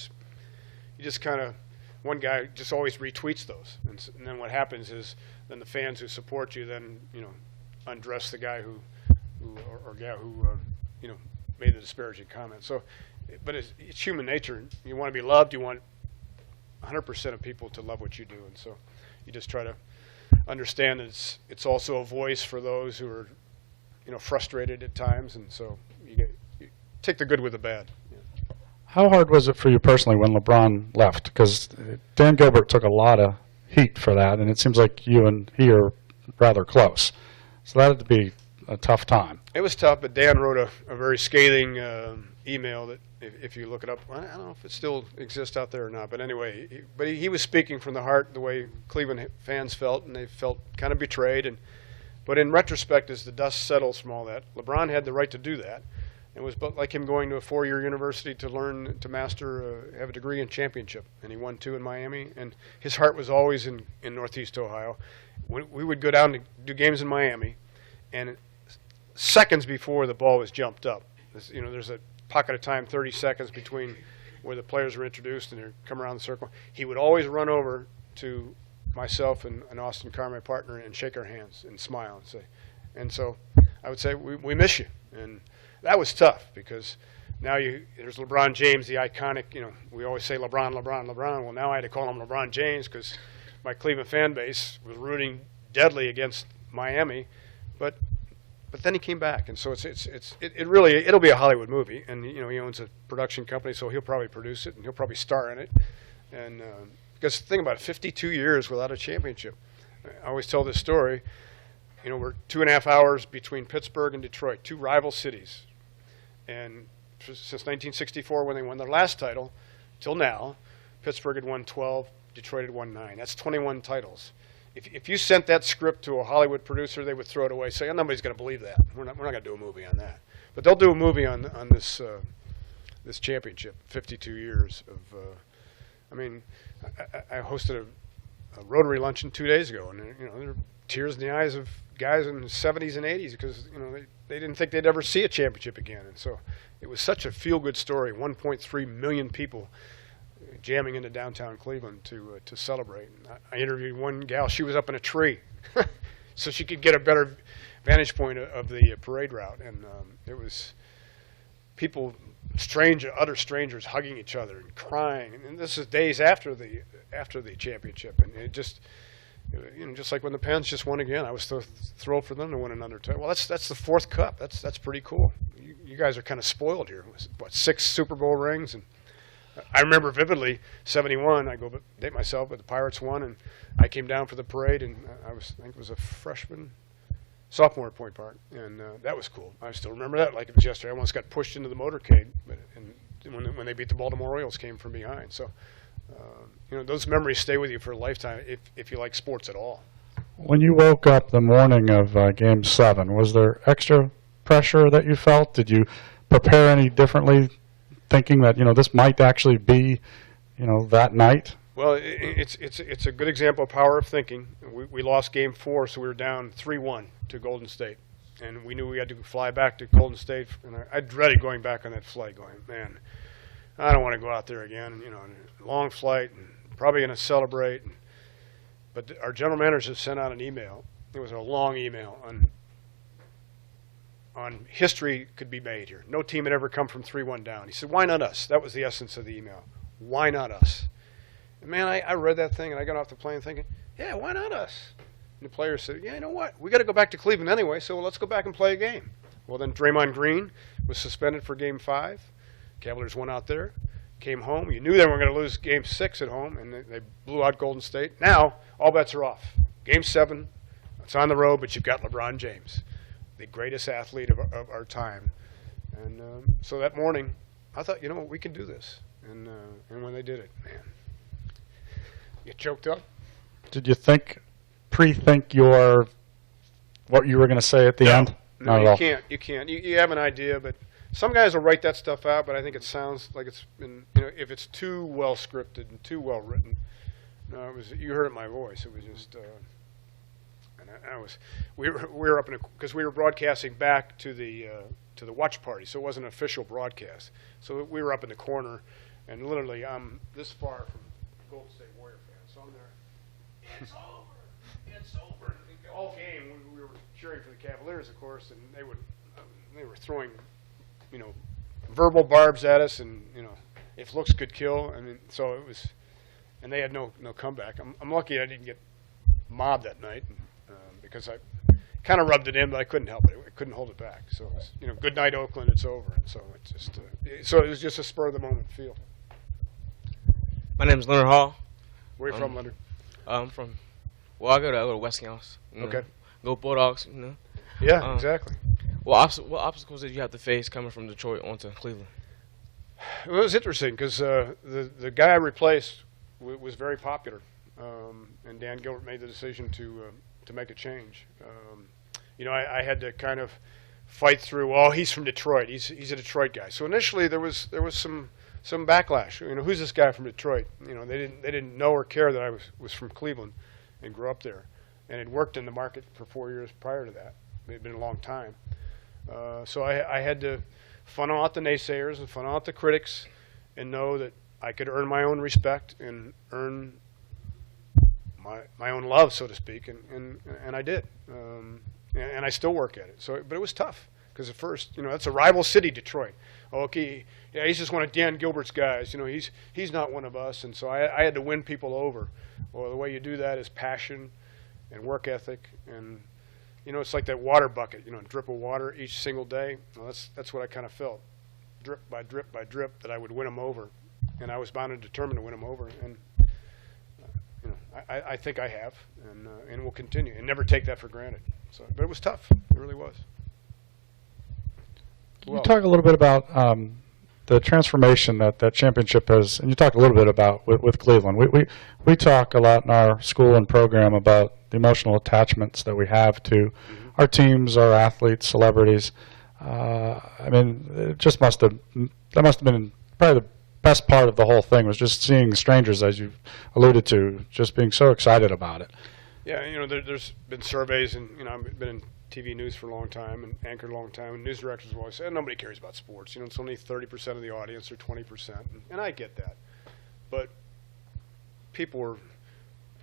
just kind of, one guy just always retweets those. And then what happens is then the fans who support you then, undress the guy who made the disparaging comment. So, but it's human nature. You want to be loved. You want 100% of people to love what you do. And so you just try to understand that it's also a voice for those who are, frustrated at times. And so you take the good with the bad. Yeah. How hard was it for you personally when LeBron left? Because Dan Gilbert took a lot of heat for that, and it seems like you and he are rather close. So that had to be a tough time. It was tough, but Dan wrote a very scathing email that, if you look it up, I don't know if it still exists out there or not, but anyway, he was speaking from the heart the way Cleveland fans felt, and they felt kind of betrayed. But in retrospect, as the dust settles from all that, LeBron had the right to do that. It was like him going to a 4-year university to learn to have a degree in championship, and he won 2 in Miami, and his heart was always in Northeast Ohio. We would go down to do games in Miami, and seconds before the ball was jumped up, there's a pocket of time, 30 seconds between where the players were introduced and they come around the circle. He would always run over to myself and Austin Carr, my partner, and shake our hands and smile and say, and so I would say, we miss you. And that was tough because now there's LeBron James, the iconic, we always say LeBron. Well, now I had to call him LeBron James because my Cleveland fan base was rooting deadly against Miami, but then he came back, and so it'll be a Hollywood movie, and he owns a production company, so he'll probably produce it and he'll probably star in it, and because think about it, 52 years without a championship. I always tell this story. We're 2.5 hours between Pittsburgh and Detroit, 2 rival cities, and since 1964 when they won their last title till now, Pittsburgh had won 12, Detroit had won 9. That's 21 titles. If you sent that script to a Hollywood producer, they would throw it away, say, oh, nobody's going to believe that. We're not going to do a movie on that. But they'll do a movie on this this championship, 52 years of. I hosted a Rotary luncheon 2 days ago, and there were tears in the eyes of guys in the 70s and 80s because they didn't think they'd ever see a championship again, and so it was such a feel-good story. 1.3 million people jamming into downtown Cleveland to celebrate. And I interviewed one gal. She was up in a tree so she could get a better vantage point of the parade route. And people, utter strangers hugging each other and crying. And this is days after the championship. And it just, just like when the Pens just won again, I was so thrilled for them to win another time. Well, that's the 4th cup. That's pretty cool. You guys are kind of spoiled here. What, 6 Super Bowl rings? And I remember vividly, 71, I go date myself, but the Pirates won, and I came down for the parade, and I think it was a sophomore at Point Park, and that was cool. I still remember that like it was yesterday. I almost got pushed into the motorcade, and when they beat the Baltimore Orioles, came from behind. So, those memories stay with you for a lifetime if you like sports at all. When you woke up the morning of Game 7, was there extra pressure that you felt? Did you prepare any differently, thinking that this might actually be, that night? Well, it's a good example of power of thinking. We lost Game 4, so we were down 3-1 to Golden State, and we knew we had to fly back to Golden State. And I dreaded going back on that flight. Going, man, I don't want to go out there again. Long flight, and probably going to celebrate. But our general manager sent out an email. It was a long email on history could be made here. No team had ever come from 3-1 down. He said, why not us? That was the essence of the email. Why not us? And man, I read that thing, and I got off the plane thinking, yeah, why not us? And the players said, yeah, you know what? We got to go back to Cleveland anyway, so let's go back and play a game. Well, then Draymond Green was suspended for Game 5. Cavaliers went out there, came home. You knew they were going to lose Game 6 at home, and they blew out Golden State. Now, all bets are off. Game 7, it's on the road, but you've got LeBron James, the greatest athlete of our time. And so that morning, I thought, we can do this. And when they did it, man, you choked up. Did you pre-think what you were going to say at the end? No, you can't. You can't. You have an idea, but some guys will write that stuff out, but I think it sounds like it's been, if it's too well scripted and too well written. No, you heard it in my voice. It was just, we were up because we were broadcasting back to the watch party, so it wasn't an official broadcast. So we were up in the corner, and literally I'm this far from Golden State Warrior fans. So I'm there. It's over. It's over. All game we were cheering for the Cavaliers, of course, and they were throwing, verbal barbs at us, and if looks could kill. I mean, so it was, and they had no comeback. I'm lucky I didn't get mobbed that night because I kind of rubbed it in, but I couldn't help it. I couldn't hold it back. So it was, good night, Oakland. It's over. And so it just, so it was just a spur of the moment feel. My name is Leonard Hall. Where are you from, Leonard? I'm from. Well, I go to Westinghouse. Okay. Go Bulldogs. Yeah, exactly. What obstacles did you have to face coming from Detroit onto Cleveland? Well, it was interesting because the guy I replaced was very popular, and Dan Gilbert made the decision to make a change. I had to kind of fight through. Well, he's from Detroit. He's a Detroit guy. So initially there was some backlash. Who's this guy from Detroit? They didn't know or care that I was from Cleveland and grew up there, and had worked in the market for 4 years prior to that. It had been a long time. So I had to funnel out the naysayers and funnel out the critics, and know that I could earn my own respect and earn my own love, so to speak, and I did, and I still work at it. So, but it was tough because at first, that's a rival city, Detroit. Oh, okay, yeah, he's just one of Dan Gilbert's guys. He's not one of us, and so I had to win people over. Well, the way you do that is passion and work ethic, and it's like that water bucket. Drip of water each single day. Well, that's what I kind of felt, drip by drip by drip, that I would win them over, and I was bound and determined to win them over, and. I think I have, and will continue, and never take that for granted. So, but it was tough. It really was. Can you talk a little bit about the transformation that championship has, and you talked a little bit about with Cleveland. We talk a lot in our school and program about the emotional attachments that we have to our teams, our athletes, celebrities. It just that must have been probably the best part of the whole thing, was just seeing strangers, as you alluded to, just being so excited about it. Yeah, there's been surveys, and I've been in TV news for a long time and anchored a long time, and news directors will always say, nobody cares about sports. It's only 30% of the audience or 20%, and I get that. But people were,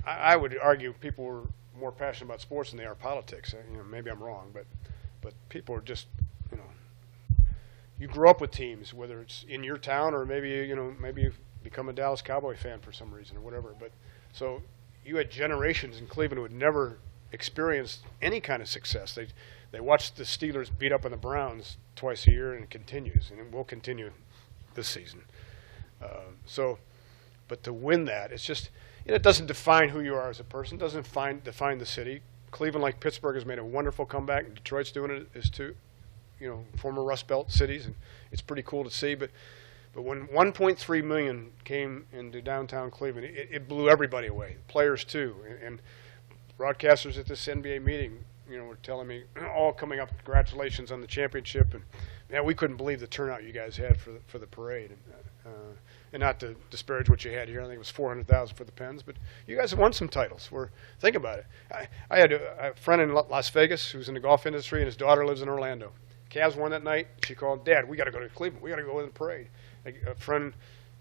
I would argue, people were more passionate about sports than they are politics. Maybe I'm wrong, but people are just, you grew up with teams, whether it's in your town or maybe you've become a Dallas Cowboy fan for some reason or whatever. But so you had generations in Cleveland who had never experienced any kind of success. They watched the Steelers beat up on the Browns twice a year, and it continues, and it will continue this season. But to win that, it's just, it doesn't define who you are as a person. It doesn't define the city. Cleveland, like Pittsburgh, has made a wonderful comeback, and Detroit's doing it as too. Former Rust Belt cities, and it's pretty cool to see. But when 1.3 million came into downtown Cleveland, it blew everybody away, players too, and broadcasters at this NBA meeting, were telling me, all coming up, congratulations on the championship, and man, we couldn't believe the turnout you guys had for the parade. And not to disparage what you had here, I think it was 400,000 for the Pens, but you guys have won some titles. Think about it. I had a friend in Las Vegas who's in the golf industry, and his daughter lives in Orlando. Cavs won that night. She called, Dad, we got to go to Cleveland. We got to go to the parade. A friend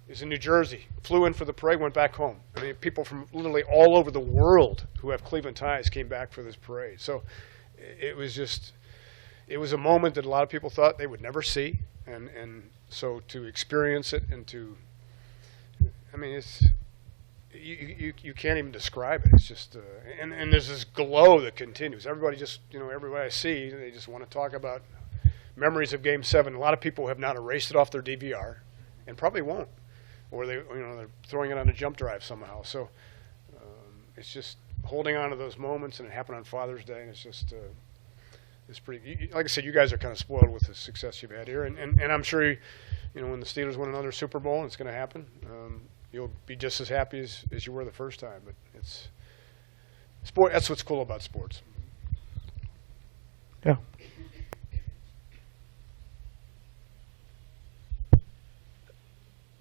is in New Jersey, flew in for the parade, went back home. I mean, people from literally all over the world who have Cleveland ties came back for this parade. So it was a moment that a lot of people thought they would never see, and so to experience it and to, I mean, you can't even describe it. It's just, and there's this glow that continues. Everybody everybody I see, they just want to talk about memories of Game 7. A lot of people have not erased it off their DVR, and probably won't, or they're throwing it on a jump drive somehow. So it's just holding on to those moments, and it happened on Father's Day, and it's just, it's pretty. Like I said, you guys are kind of spoiled with the success you've had here, and I'm sure when the Steelers win another Super Bowl, and it's going to happen, you'll be just as happy as you were the first time. But it's sport. That's what's cool about sports. Yeah.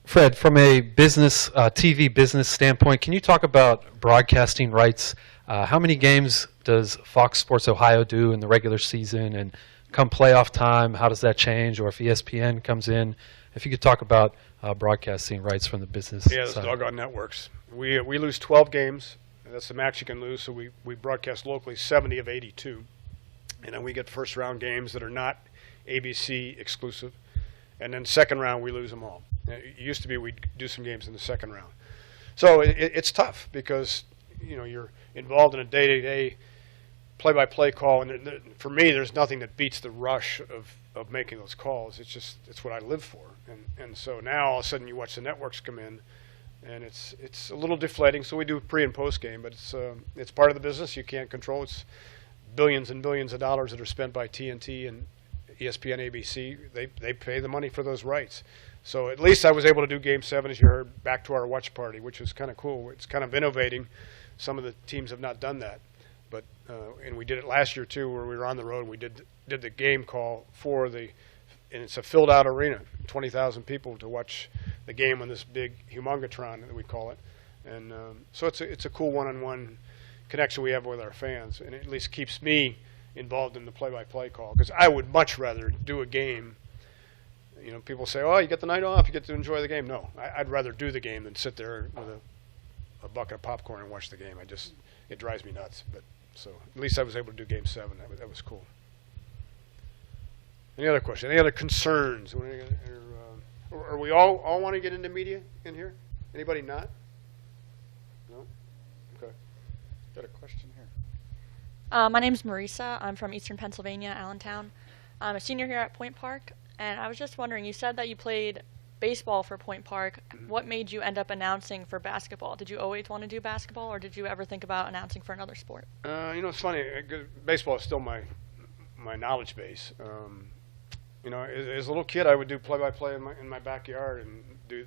Fred, from a business, TV business standpoint, can you talk about broadcasting rights? How many games does Fox Sports Ohio do in the regular season? And come playoff time, how does that change? Or if ESPN comes in, if you could talk about broadcasting rights from the business Yeah, those side. doggone networks. We lose 12 games. That's the max you can lose. So we broadcast locally 70 of 82. And then we get first round games that are not ABC exclusive. And then second round, we lose them all. It used to be we'd do some games in the second round. So it's tough because, you're involved in a day-to-day play-by-play call. And for me, there's nothing that beats the rush of making those calls. It's what I live for. And so now all of a sudden you watch the networks come in, and it's a little deflating. So we do pre and post game, but it's part of the business. You can't control. It's billions and billions of dollars that are spent by TNT and ESPN, ABC. They pay the money for those rights. So at least I was able to do Game 7, as you heard, back to our watch party, which was kind of cool. It's kind of innovating. Some of the teams have not done that, but and we did it last year too, where we were on the road. And we did the game call and it's a filled out arena, 20,000 people to watch the game on this big humongatron that we call it. And so it's a cool one-on-one connection we have with our fans, and it at least keeps me involved in the play-by-play call, because I would much rather do a game. People say, oh, you get the night off, you get to enjoy the game. No, I'd rather do the game than sit there with a bucket of popcorn and watch the game. It drives me nuts. But so at least I was able to do Game 7. That was cool. Any other questions? Any other concerns? Are we all want to get into media in here? Anybody not? No? Okay. Got a question here. My name's Marisa. I'm from Eastern Pennsylvania, Allentown. I'm a senior here at Point Park, and I was just wondering, you said that you played baseball for Point Park. Mm-hmm. What made you end up announcing for basketball? Did you always want to do basketball, or did you ever think about announcing for another sport? It's funny. Baseball is still my knowledge base. As a little kid, I would do play-by-play in my backyard and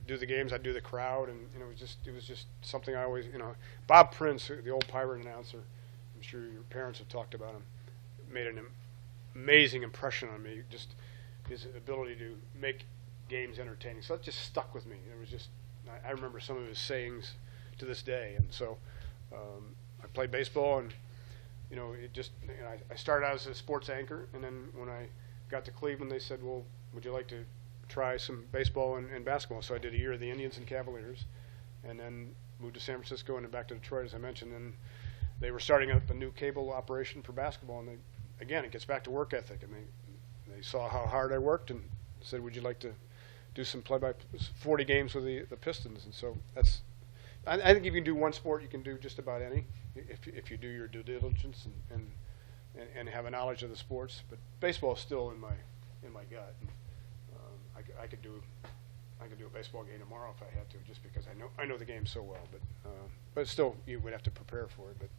do the games. I'd do the crowd, and it was just something I always. Bob Prince, the old Pirate announcer, I'm sure your parents have talked about him, made an amazing impression on me. Just his ability to make games entertaining. So that just stuck with me. It was just, I remember some of his sayings to this day. And so I played baseball, and I started out as a sports anchor, and then when I got to Cleveland, they said, well, would you like to try some baseball and basketball? So I did a year of the Indians and Cavaliers, and then moved to San Francisco and then back to Detroit, as I mentioned. And they were starting up a new cable operation for basketball, and again, it gets back to work ethic. I mean, they saw how hard I worked, and said, would you like to do some 40 games with the Pistons? And so that's, I think if you can do one sport, you can do just about any, if you do your due diligence and have a knowledge of the sports. But baseball is still in my gut. And, I could do a baseball game tomorrow if I had to, just because I know the game so well. But still, you would have to prepare for it.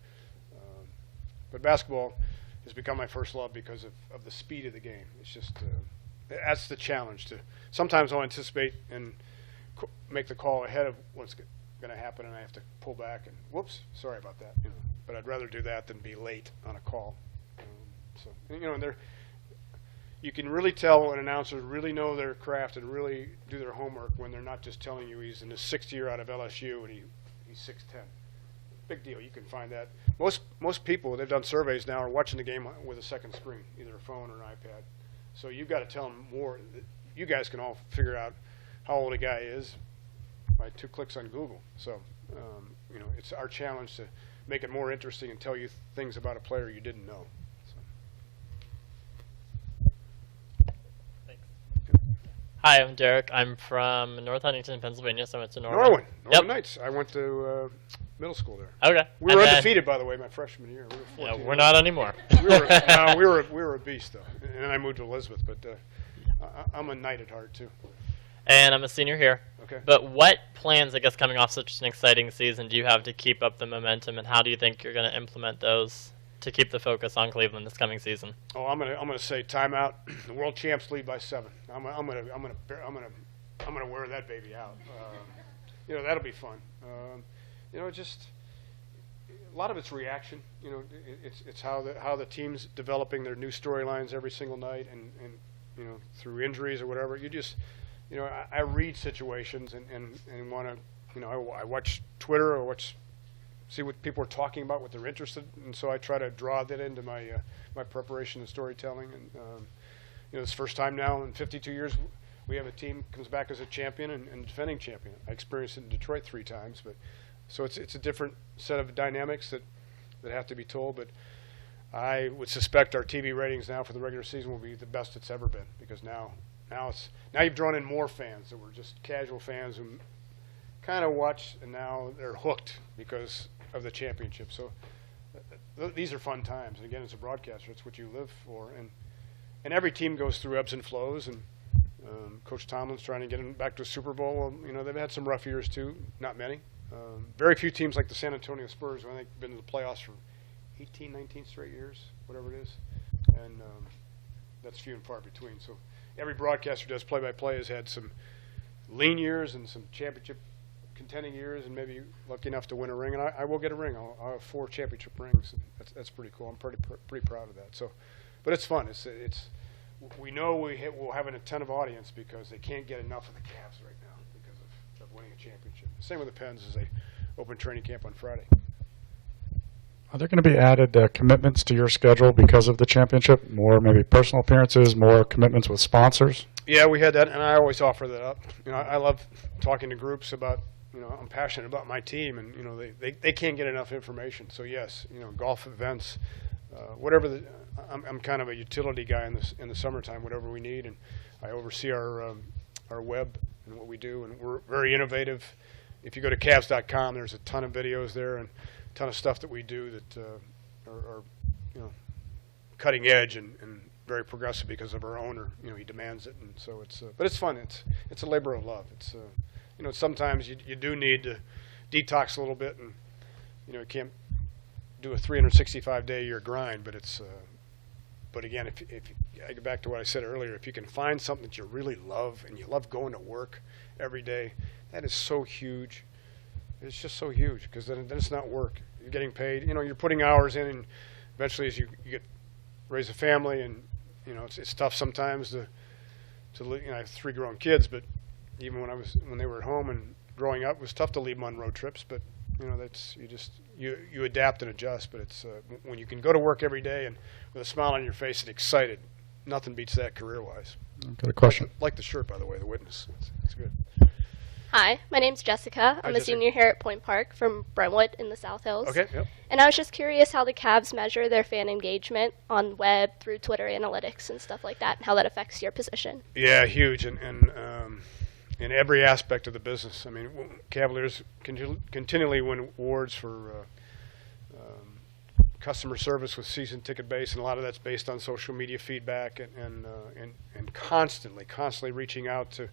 But basketball has become my first love because of the speed of the game. It's just that's the challenge. Sometimes I'll anticipate and make the call ahead of what's going to happen, and I have to pull back and whoops, sorry about that. But I'd rather do that than be late on a call. And you can really tell when announcers really know their craft and really do their homework when they're not just telling you he's in his 6th year out of LSU and he's 6'10". Big deal. You can find that. Most people, they've done surveys now, are watching the game with a second screen, either a phone or an iPad. So you've got to tell them more. You guys can all figure out how old a guy is by 2 clicks on Google. So, it's our challenge to make it more interesting and tell you things about a player you didn't know. Hi, I'm Derek. I'm from North Huntington, Pennsylvania, so I went to Norwin Knights. I went to middle school there. Okay. We were undefeated, by the way, my freshman year. We were 14. We're not anymore. we were a beast, though. And then I moved to Elizabeth, but I'm a Knight at heart, too. And I'm a senior here. Okay. But what plans, I guess, coming off such an exciting season, do you have to keep up the momentum, and how do you think you're going to implement those to keep the focus on Cleveland this coming season? Oh, I'm gonna say timeout. The world champs lead by 7. I'm gonna wear that baby out. That'll be fun. Just a lot of it's reaction. It's how the team's developing their new storylines every single night, and through injuries or whatever. You just I read situations and want to I watch Twitter or see what people are talking about, what they're interested in, and so I try to draw that into my preparation and storytelling. And it's the first time now in 52 years we have a team comes back as a champion and defending champion. I experienced it in Detroit 3 times, but so it's a different set of dynamics that have to be told. But I would suspect our TV ratings now for the regular season will be the best it's ever been, because now you've drawn in more fans that were just casual fans who kind of watch, and now they're hooked because of the championship. So these are fun times. And again, as a broadcaster, it's what you live for. And every team goes through ebbs and flows. And Coach Tomlin's trying to get them back to a Super Bowl. Well, they've had some rough years too. Not many. Very few teams like the San Antonio Spurs, I think, been to the playoffs for 18, 19 straight years, whatever it is. And that's few and far between. So every broadcaster who does play-by-play has had some lean years and some championship contending years, and maybe lucky enough to win a ring. And I will get a ring. I'll have 4 championship rings. And that's pretty cool. I'm pretty proud of that. So, but it's fun. It's we know we'll have an attentive audience because they can't get enough of the Cavs right now because of winning a championship. Same with the Pens as they open training camp on Friday. Are there going to be added commitments to your schedule because of the championship? More maybe personal appearances, more commitments with sponsors? Yeah, we had that, and I always offer that up. I love talking to groups about. I'm passionate about my team, and they can't get enough information. So yes, golf events, whatever. I'm kind of a utility guy in the summertime. Whatever we need, and I oversee our web and what we do, and we're very innovative. If you go to Cavs.com, there's a ton of videos there and a ton of stuff that we do that are cutting edge and very progressive because of our owner. He demands it, and so but it's fun. It's a labor of love. It's sometimes you do need to detox a little bit, and you can't do a 365-day-a-year grind. But but again, if I go back to what I said earlier, if you can find something that you really love and you love going to work every day, that is so huge. It's just so huge, because then it's not work. You're getting paid. You're putting hours in, and eventually, as you raise a family, and it's tough sometimes to I have 3 grown kids, but even when they were at home and growing up, it was tough to leave them on road trips. But that's you adapt and adjust. But it's when you can go to work every day and with a smile on your face and excited, nothing beats that career-wise. Got a question. Like the shirt, by the way, the Witness. It's good. Hi, my name's Jessica. Hi, I'm a Jessica. senior here at Point Park from Brentwood in the South Hills. Okay, yep. And I was just curious how the Cavs measure their fan engagement on web through Twitter analytics and stuff like that, and how that affects your position. Yeah, huge, and in every aspect of the business. I mean, Cavaliers continually win awards for customer service with season ticket base, and a lot of that's based on social media feedback and constantly reaching out to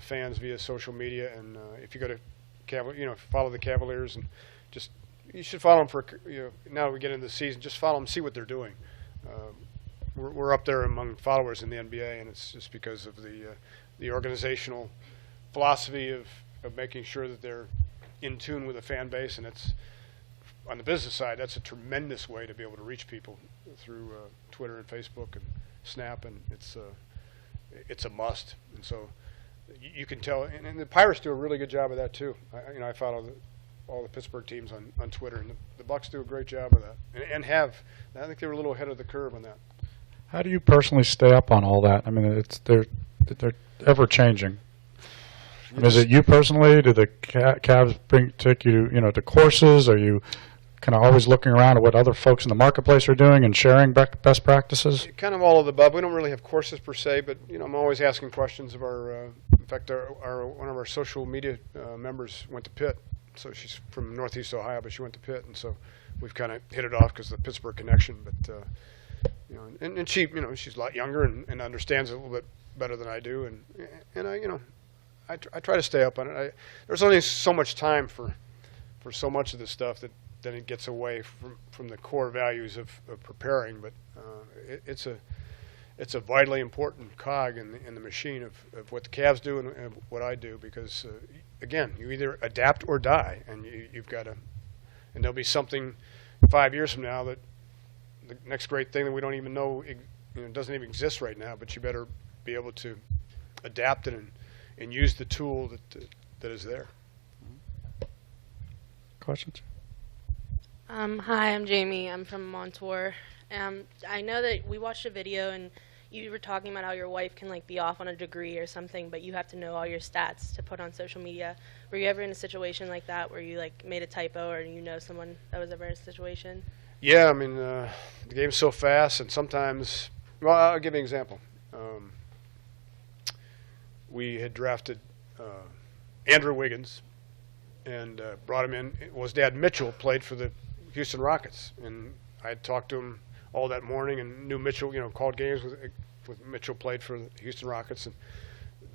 fans via social media. And if you go to follow the Cavaliers, and you should follow them for now that we get into the season, just follow them, see what they're doing. We're up there among followers in the NBA, and it's just because of the organizational philosophy of making sure that they're in tune with the fan base. And it's on the business side, that's a tremendous way to be able to reach people through Twitter and Facebook and Snap, and it's a must. And so you can tell, and the Pirates do a really good job of that too. I follow all the Pittsburgh teams on Twitter, and the Bucks do a great job of that, and I think they were a little ahead of the curve on that. How do you personally stay up on all that? I mean, they're ever changing. I mean, is it you personally? Do the Cavs take you to courses? Are you kind of always looking around at what other folks in the marketplace are doing and sharing best practices? Kind of all of the above. We don't really have courses per se, but I'm always asking questions of our. In fact, one of our social media members went to Pitt, so she's from Northeast Ohio, but she went to Pitt, and so we've kind of hit it off because of the Pittsburgh connection. But and she, she's a lot younger and understands it a little bit better than I do, and I try to stay up on it. There's only so much time for so much of this stuff that then it gets away from the core values of preparing. But it's a vitally important cog in the machine of what the Cavs do and what I do, because again, you either adapt or die, and you've got to. And there'll be something 5 years from now that the next great thing that we don't even know doesn't even exist right now, but you better be able to adapt it and use the tool that is there. Questions? Hi, I'm Jamie. I'm from Montour. I know that we watched a video and you were talking about how your wife can be off on a degree or something, but you have to know all your stats to put on social media. Were you ever in a situation like that where you made a typo, or someone that was ever in a situation? Yeah, I mean, the game's so fast, and sometimes. Well, I'll give you an example. We had drafted Andrew Wiggins and brought him in. His dad, Mitchell, played for the Houston Rockets, and I had talked to him all that morning and knew Mitchell, called games with Mitchell, played for the Houston Rockets, and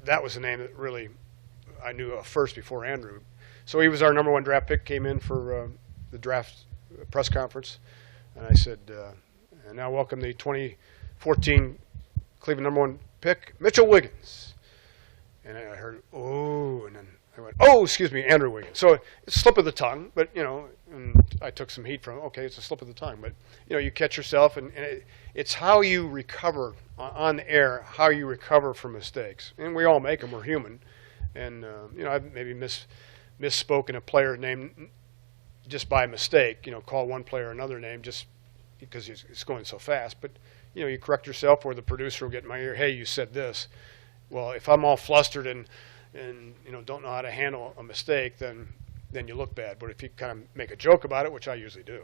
that was the name that really I knew first before Andrew. So he was our number one draft pick, came in for the draft press conference, and I said, and now welcome the 2014 Cleveland number one pick, Mitchell Wiggins. And I heard, oh, and then I went, oh, excuse me, Andrew Wiggins. So it's a slip of the tongue, but, and I took some heat from, okay, it's a slip of the tongue. But, you catch yourself, and it's how you recover on the air, how you recover from mistakes. And we all make them, we're human. And, I've maybe misspoken a player's name just by mistake, call one player another name just because it's going so fast. But, you correct yourself, or the producer will get in my ear, hey, you said this. Well, if I'm all flustered and don't know how to handle a mistake, then you look bad. But if you kind of make a joke about it, which I usually do,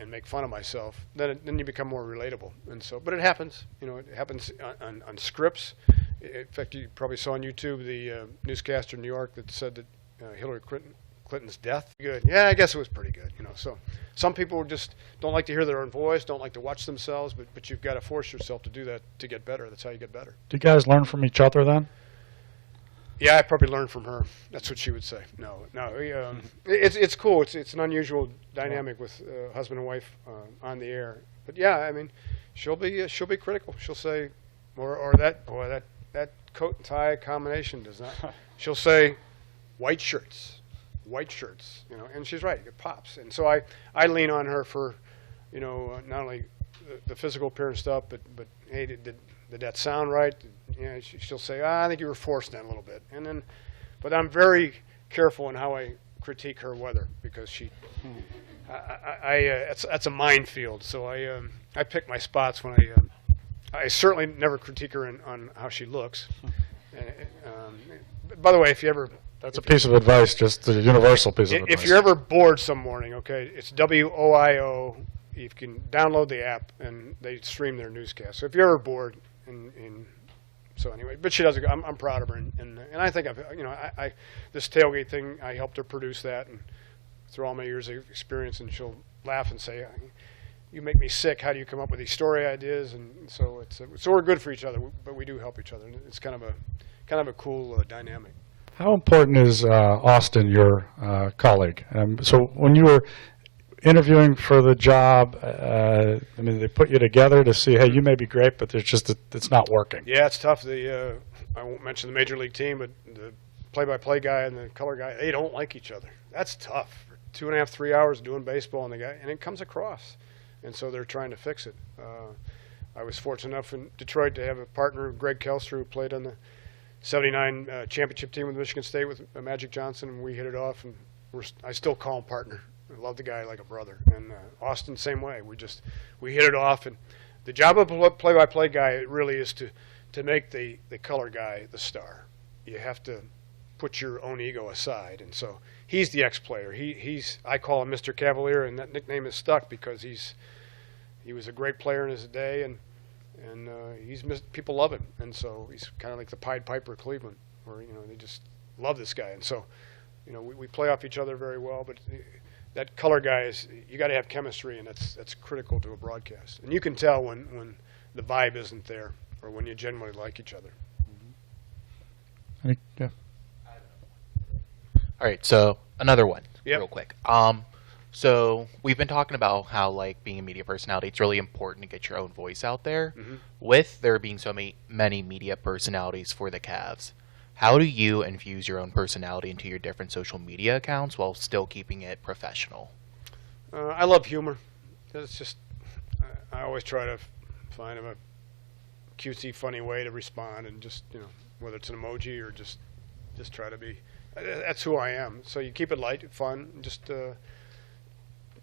and make fun of myself, then you become more relatable. And so, but it happens. It happens on scripts. In fact, you probably saw on YouTube the newscaster in New York that said that Hillary Clinton's death. Good. Yeah, I guess it was pretty good. So some people just don't like to hear their own voice, don't like to watch themselves, but you've got to force yourself to do that to get better. That's how you get better. Do you guys learn from each other then? Yeah, I probably learned from her. That's what she would say. No. It's cool. It's an unusual dynamic with husband and wife on the air. But yeah, I mean, she'll be critical. She'll say, or that coat and tie combination does not. She'll say, white shirts, and she's right. It pops. And so I lean on her for, not only the physical appearance stuff, but hey, did that sound right? She'll say, I think you were forced that a little bit. And then, but I'm very careful in how I critique her weather, because that's a minefield. So I pick my spots when I certainly never critique her on how she looks. And, by the way, if you ever That's a piece of advice, just a universal piece of advice. If you're ever bored some morning, okay, it's WOIO. You can download the app, and they stream their newscast. So if you're ever bored, so anyway, but she does. I'm proud of her, and I think I this tailgate thing, I helped her produce that, and through all my years of experience, and she'll laugh and say, "You make me sick. How do you come up with these story ideas?" And so so we're good for each other, but we do help each other. And it's kind of a cool dynamic. How important is Austin, your colleague? So when you were interviewing for the job, I mean, they put you together to see, hey, you may be great, but it's not working. Yeah, it's tough. I won't mention the major league team, but the play-by-play guy and the color guy, they don't like each other. That's tough. For 2.5, 3 hours doing baseball, and it comes across, and so they're trying to fix it. I was fortunate enough in Detroit to have a partner, Greg Kelster, who played on the '79 championship team with Michigan State with Magic Johnson, and we hit it off, and I still call him partner. I love the guy like a brother. And Austin, same way. We hit it off, and the job of a play-by-play guy really is to make the color guy the star. You have to put your own ego aside, and so he's the ex-player. I call him Mr. Cavalier, and that nickname is stuck because he was a great player in his day, and people love him, and so he's kind of like the Pied Piper of Cleveland, where they just love this guy, and so we play off each other very well, but that color guy you got to have chemistry, and that's critical to a broadcast, and you can tell when the vibe isn't there or when you genuinely like each other. Yeah. All right, so another one, Yep. real quick. So we've been talking about how, like, being a media personality, it's really important to get your own voice out there. Mhm. With there being so many media personalities for the Cavs, how do you infuse your own personality into your different social media accounts while still keeping it professional? I love humor. It's just I always try to find a cutesy, funny way to respond, and just whether it's an emoji or just try to be. That's who I am. So you keep it light, fun, just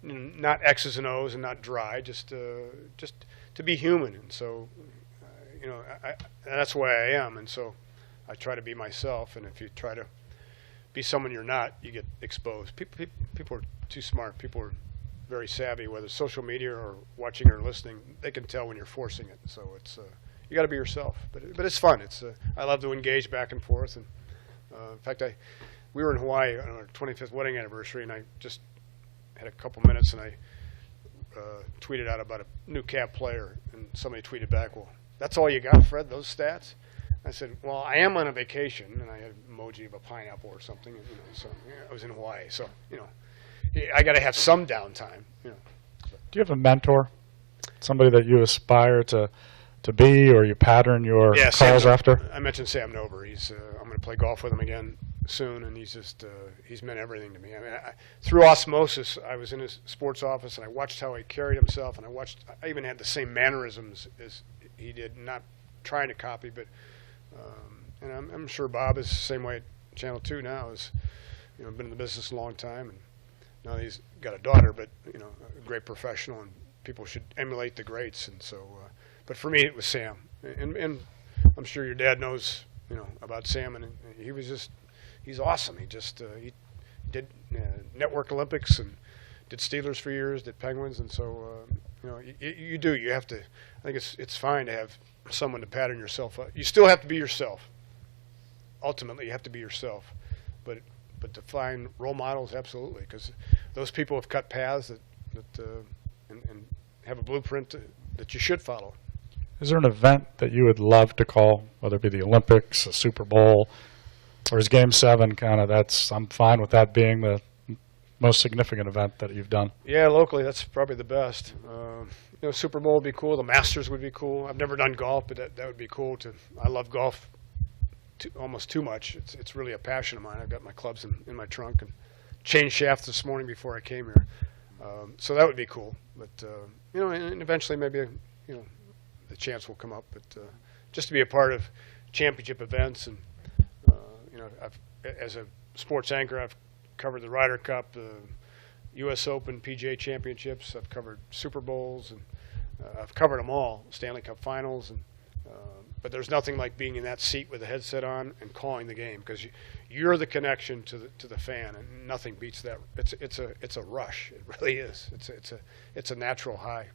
not X's and O's and not dry, just to be human. And so that's the way I am. And so I try to be myself. And if you try to be someone you're not, you get exposed. People are too smart. People are very savvy, whether it's social media or watching or listening. They can tell when you're forcing it. So it's you got to be yourself. But it's fun. I love to engage back and forth. And in fact, we were in Hawaii on our 25th wedding anniversary, and I just had a couple minutes, and I tweeted out about a new Cav player, and somebody tweeted back, "Well, that's all you got, Fred? Those stats?" I said, "Well, I am on a vacation," and I had an emoji of a pineapple or something. So I was in Hawaii, so I got to have some downtime. Do you have a mentor, somebody that you aspire to be, or you pattern your calls after? I mentioned Sam Nover. I'm going to play golf with him again soon, and he's meant everything to me. I mean, through osmosis, I was in his sports office, and I watched how he carried himself, and I even had the same mannerisms as he did, not trying to copy, but and I'm sure Bob is the same way at Channel 2 now. Been in the business a long time, and now he's got a daughter, but a great professional, and people should emulate the greats. And so, but for me, it was Sam, and I'm sure your dad knows about Sam, and he's awesome. He did Network Olympics and did Steelers for years, did Penguins, and so you have to. I think it's fine to have someone to pattern yourself up. You still have to be yourself. Ultimately, you have to be yourself, but to find role models, absolutely, because those people have cut paths and have a blueprint that you should follow. Is there an event that you would love to call, whether it be the Olympics, a Super Bowl, or is Game 7 kind of I'm fine with that being the most significant event that you've done? Yeah, locally, that's probably the best. Super Bowl would be cool. The Masters would be cool. I've never done golf, but that would be cool. I love golf almost too much. It's really a passion of mine. I've got my clubs in my trunk and changed shafts this morning before I came here. So that would be cool. But and eventually maybe the chance will come up. But just to be a part of championship events, and as a sports anchor, I've covered the Ryder Cup, the U.S. Open, PGA Championships. I've covered Super Bowls, and I've covered them all, Stanley Cup Finals, and But there's nothing like being in that seat with the headset on and calling the game, because you're the connection to the fan, and nothing beats that. It's a rush. It really is. It's a natural high.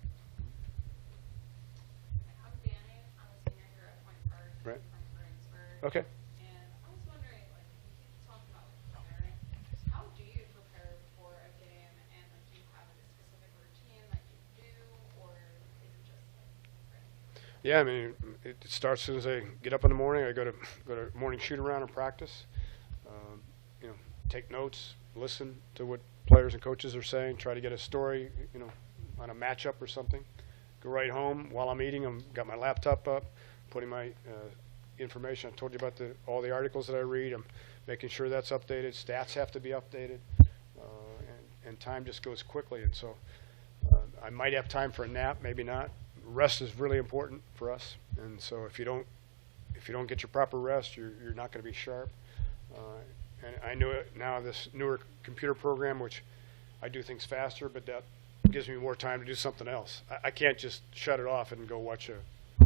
Right. Okay. Yeah, I mean, it starts as soon as I get up in the morning. I go to morning shoot around and practice. Take notes, listen to what players and coaches are saying, try to get a story, on a matchup or something. Go right home while I'm eating. I've got my laptop up, putting my information. I told you about all the articles that I read. I'm making sure that's updated. Stats have to be updated, and time just goes quickly. And so I might have time for a nap, maybe not. Rest is really important for us, and so if you don't get your proper rest, you're not going to be sharp. And I know it now, this newer computer program, which I do things faster, but that gives me more time to do something else. I can't just shut it off and go watch a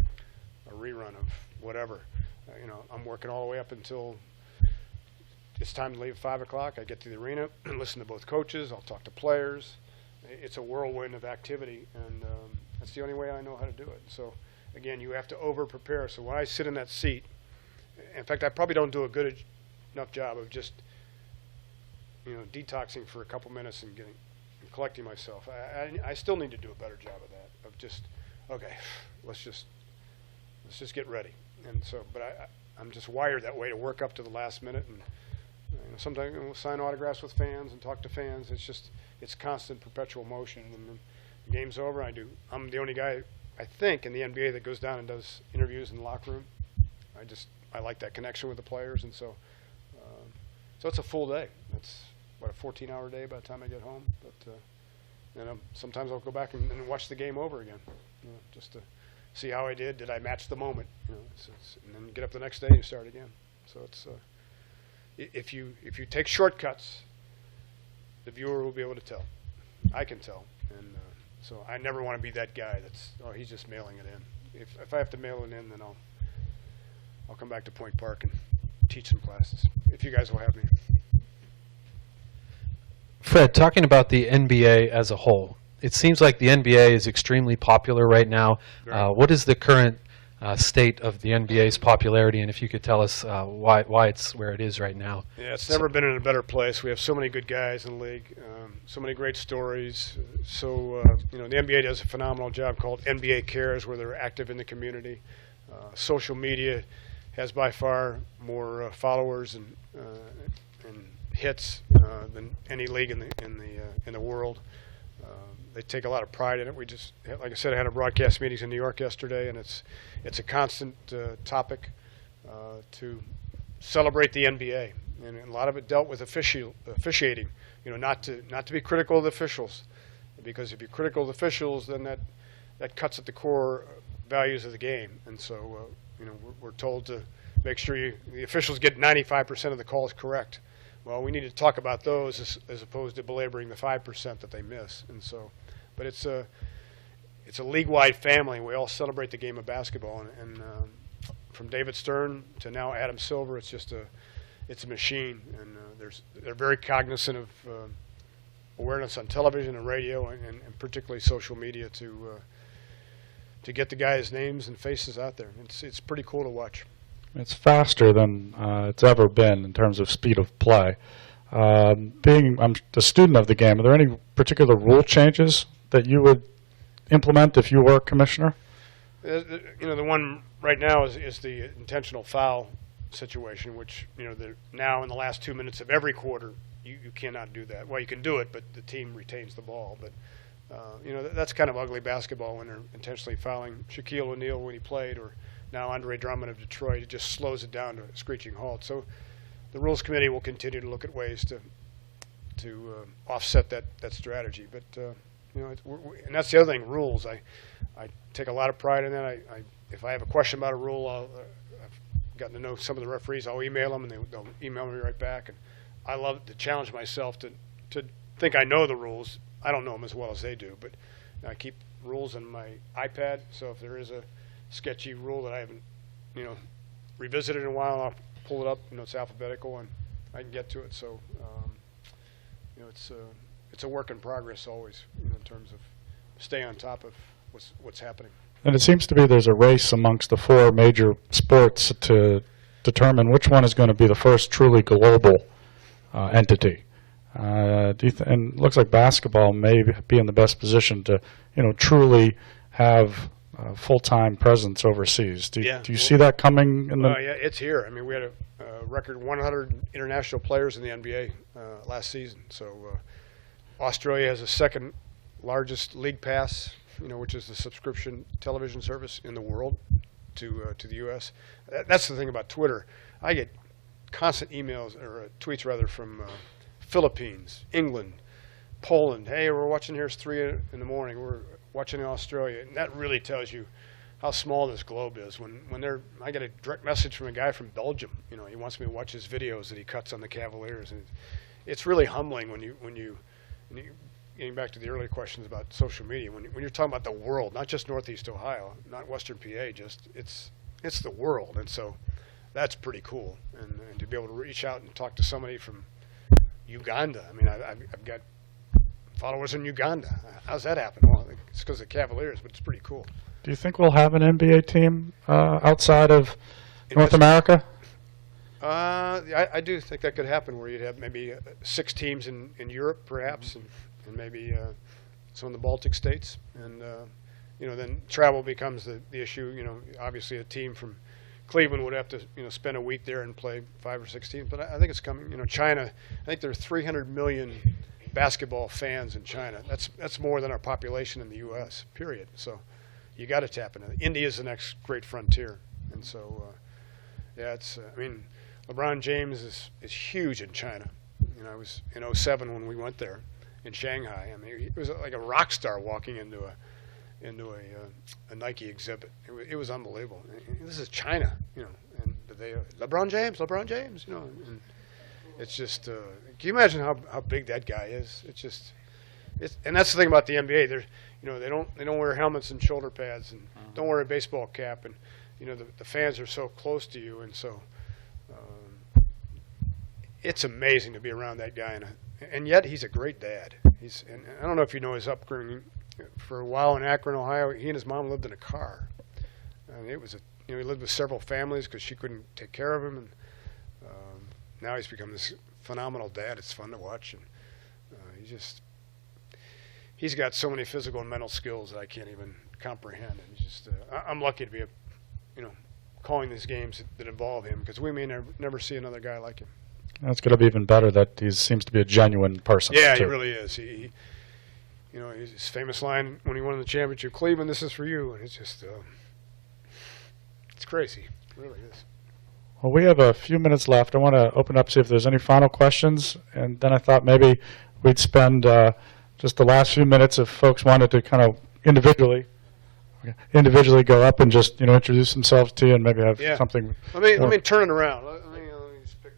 rerun of whatever. I'm working all the way up until it's time to leave at 5 o'clock. I get to the arena and listen to both coaches. I'll talk to players. It's a whirlwind of activity, and that's the only way I know how to do it. So, again, you have to over-prepare. So when I sit in that seat, in fact, I probably don't do a good enough job of just, detoxing for a couple minutes and collecting myself. I still need to do a better job of that, of just, okay, let's just get ready. And so, but I'm just wired that way to work up to the last minute, and sometimes we'll sign autographs with fans and talk to fans. It's constant, perpetual motion. And then the game's over. I'm the only guy, I think, in the NBA that goes down and does interviews in the locker room. I like that connection with the players, and so it's a full day. It's a 14-hour day by the time I get home. But sometimes I'll go back and watch the game over again, just to see how I did. Did I match the moment? And then get up the next day and start again. So it's if you take shortcuts, the viewer will be able to tell. I can tell, and so I never want to be that guy he's just mailing it in. If I have to mail it in, then I'll come back to Point Park and teach some classes, if you guys will have me. Fred, talking about the NBA as a whole, it seems like the NBA is extremely popular right now. What is the current state of the NBA's popularity, and if you could tell us why it's where it is right now? Yeah, it's never been in a better place. We have so many good guys in the league, so many great stories. So, the NBA does a phenomenal job called NBA Cares, where they're active in the community. Social media has by far more followers and hits than any league in the world. They take a lot of pride in it. We just, like I said, I had a broadcast meetings in New York yesterday, and it's a constant topic to celebrate the NBA, and a lot of it dealt with officiating. Not to be critical of the officials, because if you're critical of the officials, then that cuts at the core values of the game. And so, we're told to make sure the officials get 95% of the calls correct. Well, we need to talk about those as opposed to belaboring the 5% that they miss. And so, but it's a league-wide family. We all celebrate the game of basketball, and from David Stern to now Adam Silver, it's a machine. And they're very cognizant of awareness on television and radio, and particularly social media to get the guys' names and faces out there. It's pretty cool to watch. It's faster than it's ever been in terms of speed of play. I'm a student of the game, are there any particular rule changes that you would implement if you were commissioner? The one right now is the intentional foul situation, which, now in the last 2 minutes of every quarter, you cannot do that. Well, you can do it, but the team retains the ball. But, that's kind of ugly basketball when they're intentionally fouling Shaquille O'Neal when he played, or now Andre Drummond of Detroit. It just slows it down to a screeching halt. So the Rules Committee will continue to look at ways to offset that strategy. But, and that's the other thing, rules. I take a lot of pride in that. If I have a question about a rule, I've gotten to know some of the referees. I'll email them, and they'll email me right back. And I love to challenge myself to think I know the rules. I don't know them as well as they do, but I keep rules on my iPad. So if there is a sketchy rule that I haven't revisit it in a while, and I'll pull it up. It's alphabetical, and I can get to it. So, it's a work in progress always, in terms of stay on top of what's happening. And it seems to be there's a race amongst the four major sports to determine which one is going to be the first truly global entity. And it looks like basketball may be in the best position to, truly have a full-time presence overseas. Do you see that coming in the? Yeah, it's here. I mean, we had a record 100 international players in the NBA last season. So Australia has the second largest league pass, which is the subscription television service in the world to the U.S. That's the thing about Twitter. I get constant emails or tweets rather from Philippines, England, Poland. Hey, we're watching here. It's 3 in the morning. We're watching in Australia, and that really tells you how small this globe is. I get a direct message from a guy from Belgium. He wants me to watch his videos that he cuts on the Cavaliers, and it's really humbling when you getting back to the earlier questions about social media. When you're talking about the world, not just Northeast Ohio, not Western PA, just it's the world, and so that's pretty cool. And to be able to reach out and talk to somebody from Uganda. I mean, I've got followers in Uganda. How's that happen? Well, it's because of the Cavaliers, but it's pretty cool. Do you think we'll have an NBA team outside of North America? I do think that could happen, where you'd have maybe 6 teams in Europe, perhaps, and maybe some of the Baltic states. And, then travel becomes the issue. Obviously a team from Cleveland would have to, spend a week there and play 5 or 6 teams. But I think it's coming. China, I think there are 300 million basketball fans in China. That's more than our population in the U.S., period. So you got to tap into it. India is the next great frontier. And so, LeBron James is huge in China. I was in 2007 when we went there in Shanghai. I mean, he was like a rock star walking into a Nike exhibit. It was unbelievable. This is China, and they LeBron James, and it's just. Can you imagine how big that guy is? And that's the thing about the NBA. They don't wear helmets and shoulder pads and don't wear a baseball cap, and the fans are so close to you, and so it's amazing to be around that guy, and yet he's a great dad. And I don't know if you know his upbringing. For a while in Akron, Ohio, he and his mom lived in a car. And it was he lived with several families because she couldn't take care of him, and now he's become this phenomenal dad. It's fun to watch, and he's got so many physical and mental skills that I can't even comprehend. And I'm lucky to be calling these games that involve him, because we may never see another guy like him. It's going to be even better that he seems to be a genuine person. Yeah, too. he really is. His famous line when he won the championship, "Cleveland, this is for you," and it's just, it's crazy. It really is. Well, we have a few minutes left. I want to open up, see if there's any final questions, and then I thought maybe we'd spend just the last few minutes if folks wanted to kind of individually go up and just introduce themselves to you and maybe have something. Let me turn it around. Let me just pick.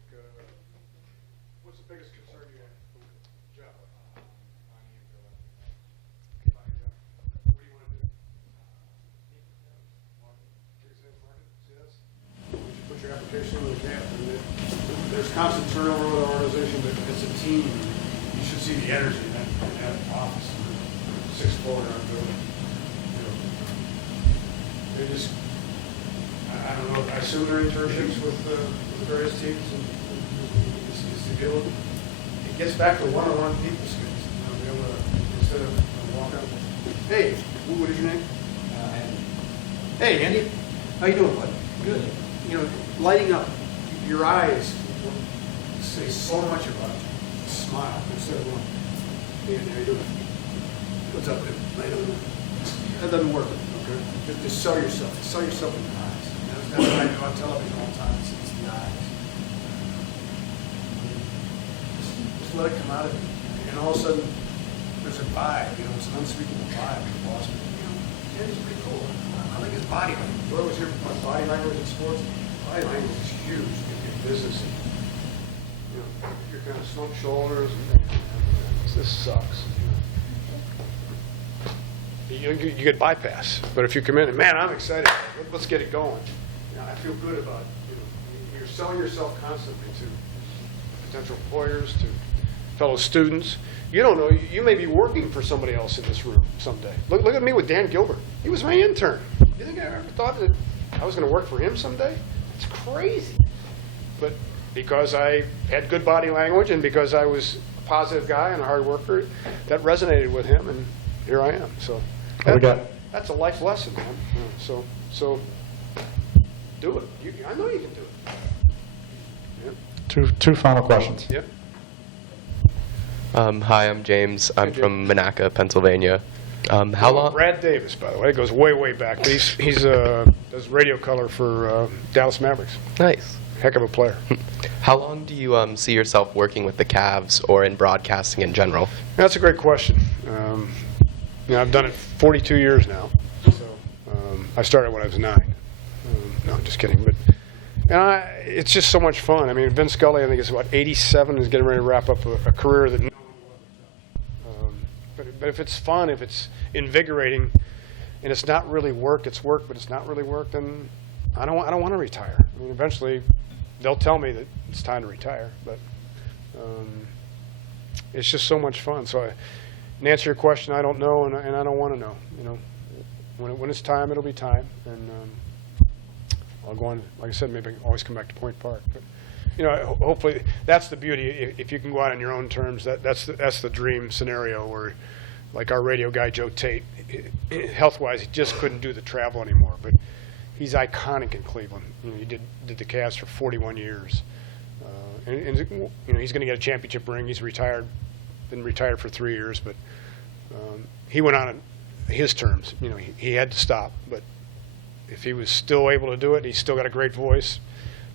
What's the biggest concern you have? Jeff. What do you want to do? Put your application in the camp. There's constant turnover with our organization, but it's a team. You should see the energy in that office. 6th floor in our building. They just, I don't know, I assume they're internships with the various teams, and it's the deal. It gets back to one-on-one people skills. Be able to, instead of walk out. Hey, what is your name? Andy. Hey, Andy. How you doing, bud? Good. Lighting up your eyes say so much about you. Smile instead of going, hey, how you doing? What's up, dude? How you doing? That doesn't work. Okay. Just sell yourself. Sell yourself in the eyes. That's what I do on television all the time. It's the eyes. Just let it come out of you. And all of a sudden, there's a vibe. It's an unspeakable vibe. The boss, Andy's pretty cool. I like his body language. What was your body language in sports? Body language is huge in business. You're kind of slumped shoulders. This sucks. You get bypass. But if you come in and, man, I'm excited, let's get it going. I feel good about, you're selling yourself constantly to potential employers, to fellow students. You don't know, you may be working for somebody else in this room someday. Look at me with Dan Gilbert. He was my intern. You think I ever thought that I was going to work for him someday? It's crazy. But because I had good body language and because I was a positive guy and a hard worker, that resonated with him, and here I am. So that's a life lesson, man. So do it. I know you can do it. Yeah. Two final questions. Yep. Hi, I'm James. I'm from Monaca, Pennsylvania. How long? Brad Davis, by the way. It goes way, way back. But he's does radio color for Dallas Mavericks. Nice. Heck of a player. How long do you see yourself working with the Cavs or in broadcasting in general? That's a great question. I've done it 42 years now. So I started when I was 9. No, I'm just kidding. But it's just so much fun. I mean, Vin Scully, I think, is about 87, is getting ready to wrap up a career that no one will ever touch. But if it's fun, if it's invigorating, and it's not really work, it's work, but it's not really work, then I don't want to retire. I mean, eventually, they'll tell me that it's time to retire. But it's just so much fun. So, to answer your question, I don't know, and I don't want to know. When it's time, it'll be time, and I'll go on. Like I said, maybe I can always come back to Point Park. But hopefully, that's the beauty. If you can go out on your own terms, that's the dream scenario where, like our radio guy Joe Tate, health-wise, he just couldn't do the travel anymore. But he's iconic in Cleveland. He did the Cavs for 41 years, and he's going to get a championship ring. He's retired, been retired for 3 years, but he went on his terms. He had to stop, but if he was still able to do it, he's still got a great voice.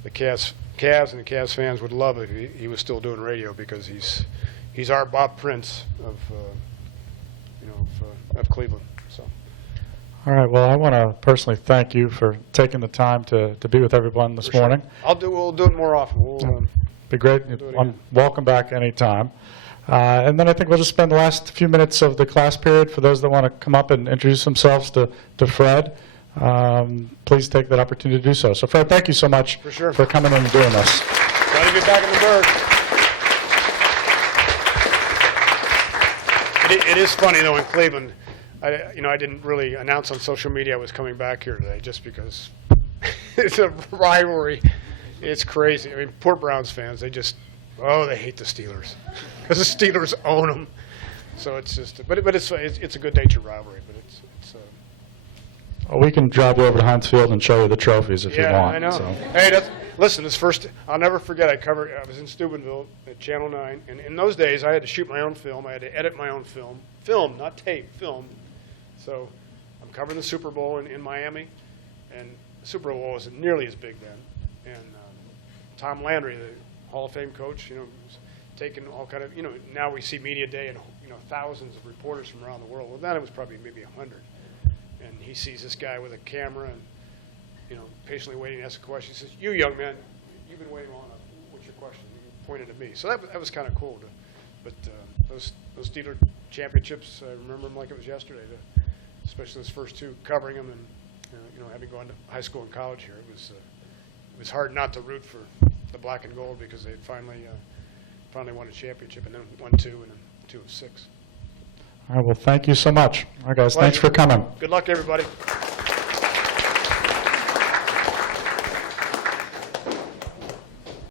The Cavs and the Cavs fans would love it if he was still doing radio, because he's our Bob Prince of Cleveland. So. All right. Well, I want to personally thank you for taking the time to be with everyone this morning. We'll do it more often. We'll be great. Welcome back anytime. And then I think we'll just spend the last few minutes of the class period for those that want to come up and introduce themselves to Fred. Please take that opportunity to do so. So, Fred, thank you so much for coming in and doing this. Glad to be back in the Berg. It is funny, though, in Cleveland, I didn't really announce on social media I was coming back here today, just because it's a rivalry. It's crazy. I mean, poor Browns fans, they hate the Steelers because the Steelers own them. So it's just, but it's a good natured rivalry. But it's well, we can drive you over to Heinz Field and show you the trophies if you want. Yeah, I know. So. Hey, listen, I'll never forget, I was in Steubenville at Channel 9, and in those days I had to shoot my own film. I had to edit my own film, not tape, film. So I'm covering the Super Bowl in Miami, and the Super Bowl wasn't nearly as big then. And Tom Landry, the Hall of Fame coach, was taking all kind of, now we see Media Day and, thousands of reporters from around the world. Well, then it was probably maybe 100. And he sees this guy with a camera and, patiently waiting to ask a question. He says, "You young man, you've been waiting long enough. What's your question?" He pointed at me. So that was kind of cool. But those Steeler championships, I remember them like it was yesterday. Especially those first two, covering them, and having gone to high school and college here, it was hard not to root for the black and gold, because they had finally won a championship, and then won 2 and then 2 of 6. All right. Well, thank you so much. All right, guys. Thanks for coming. Good luck, everybody.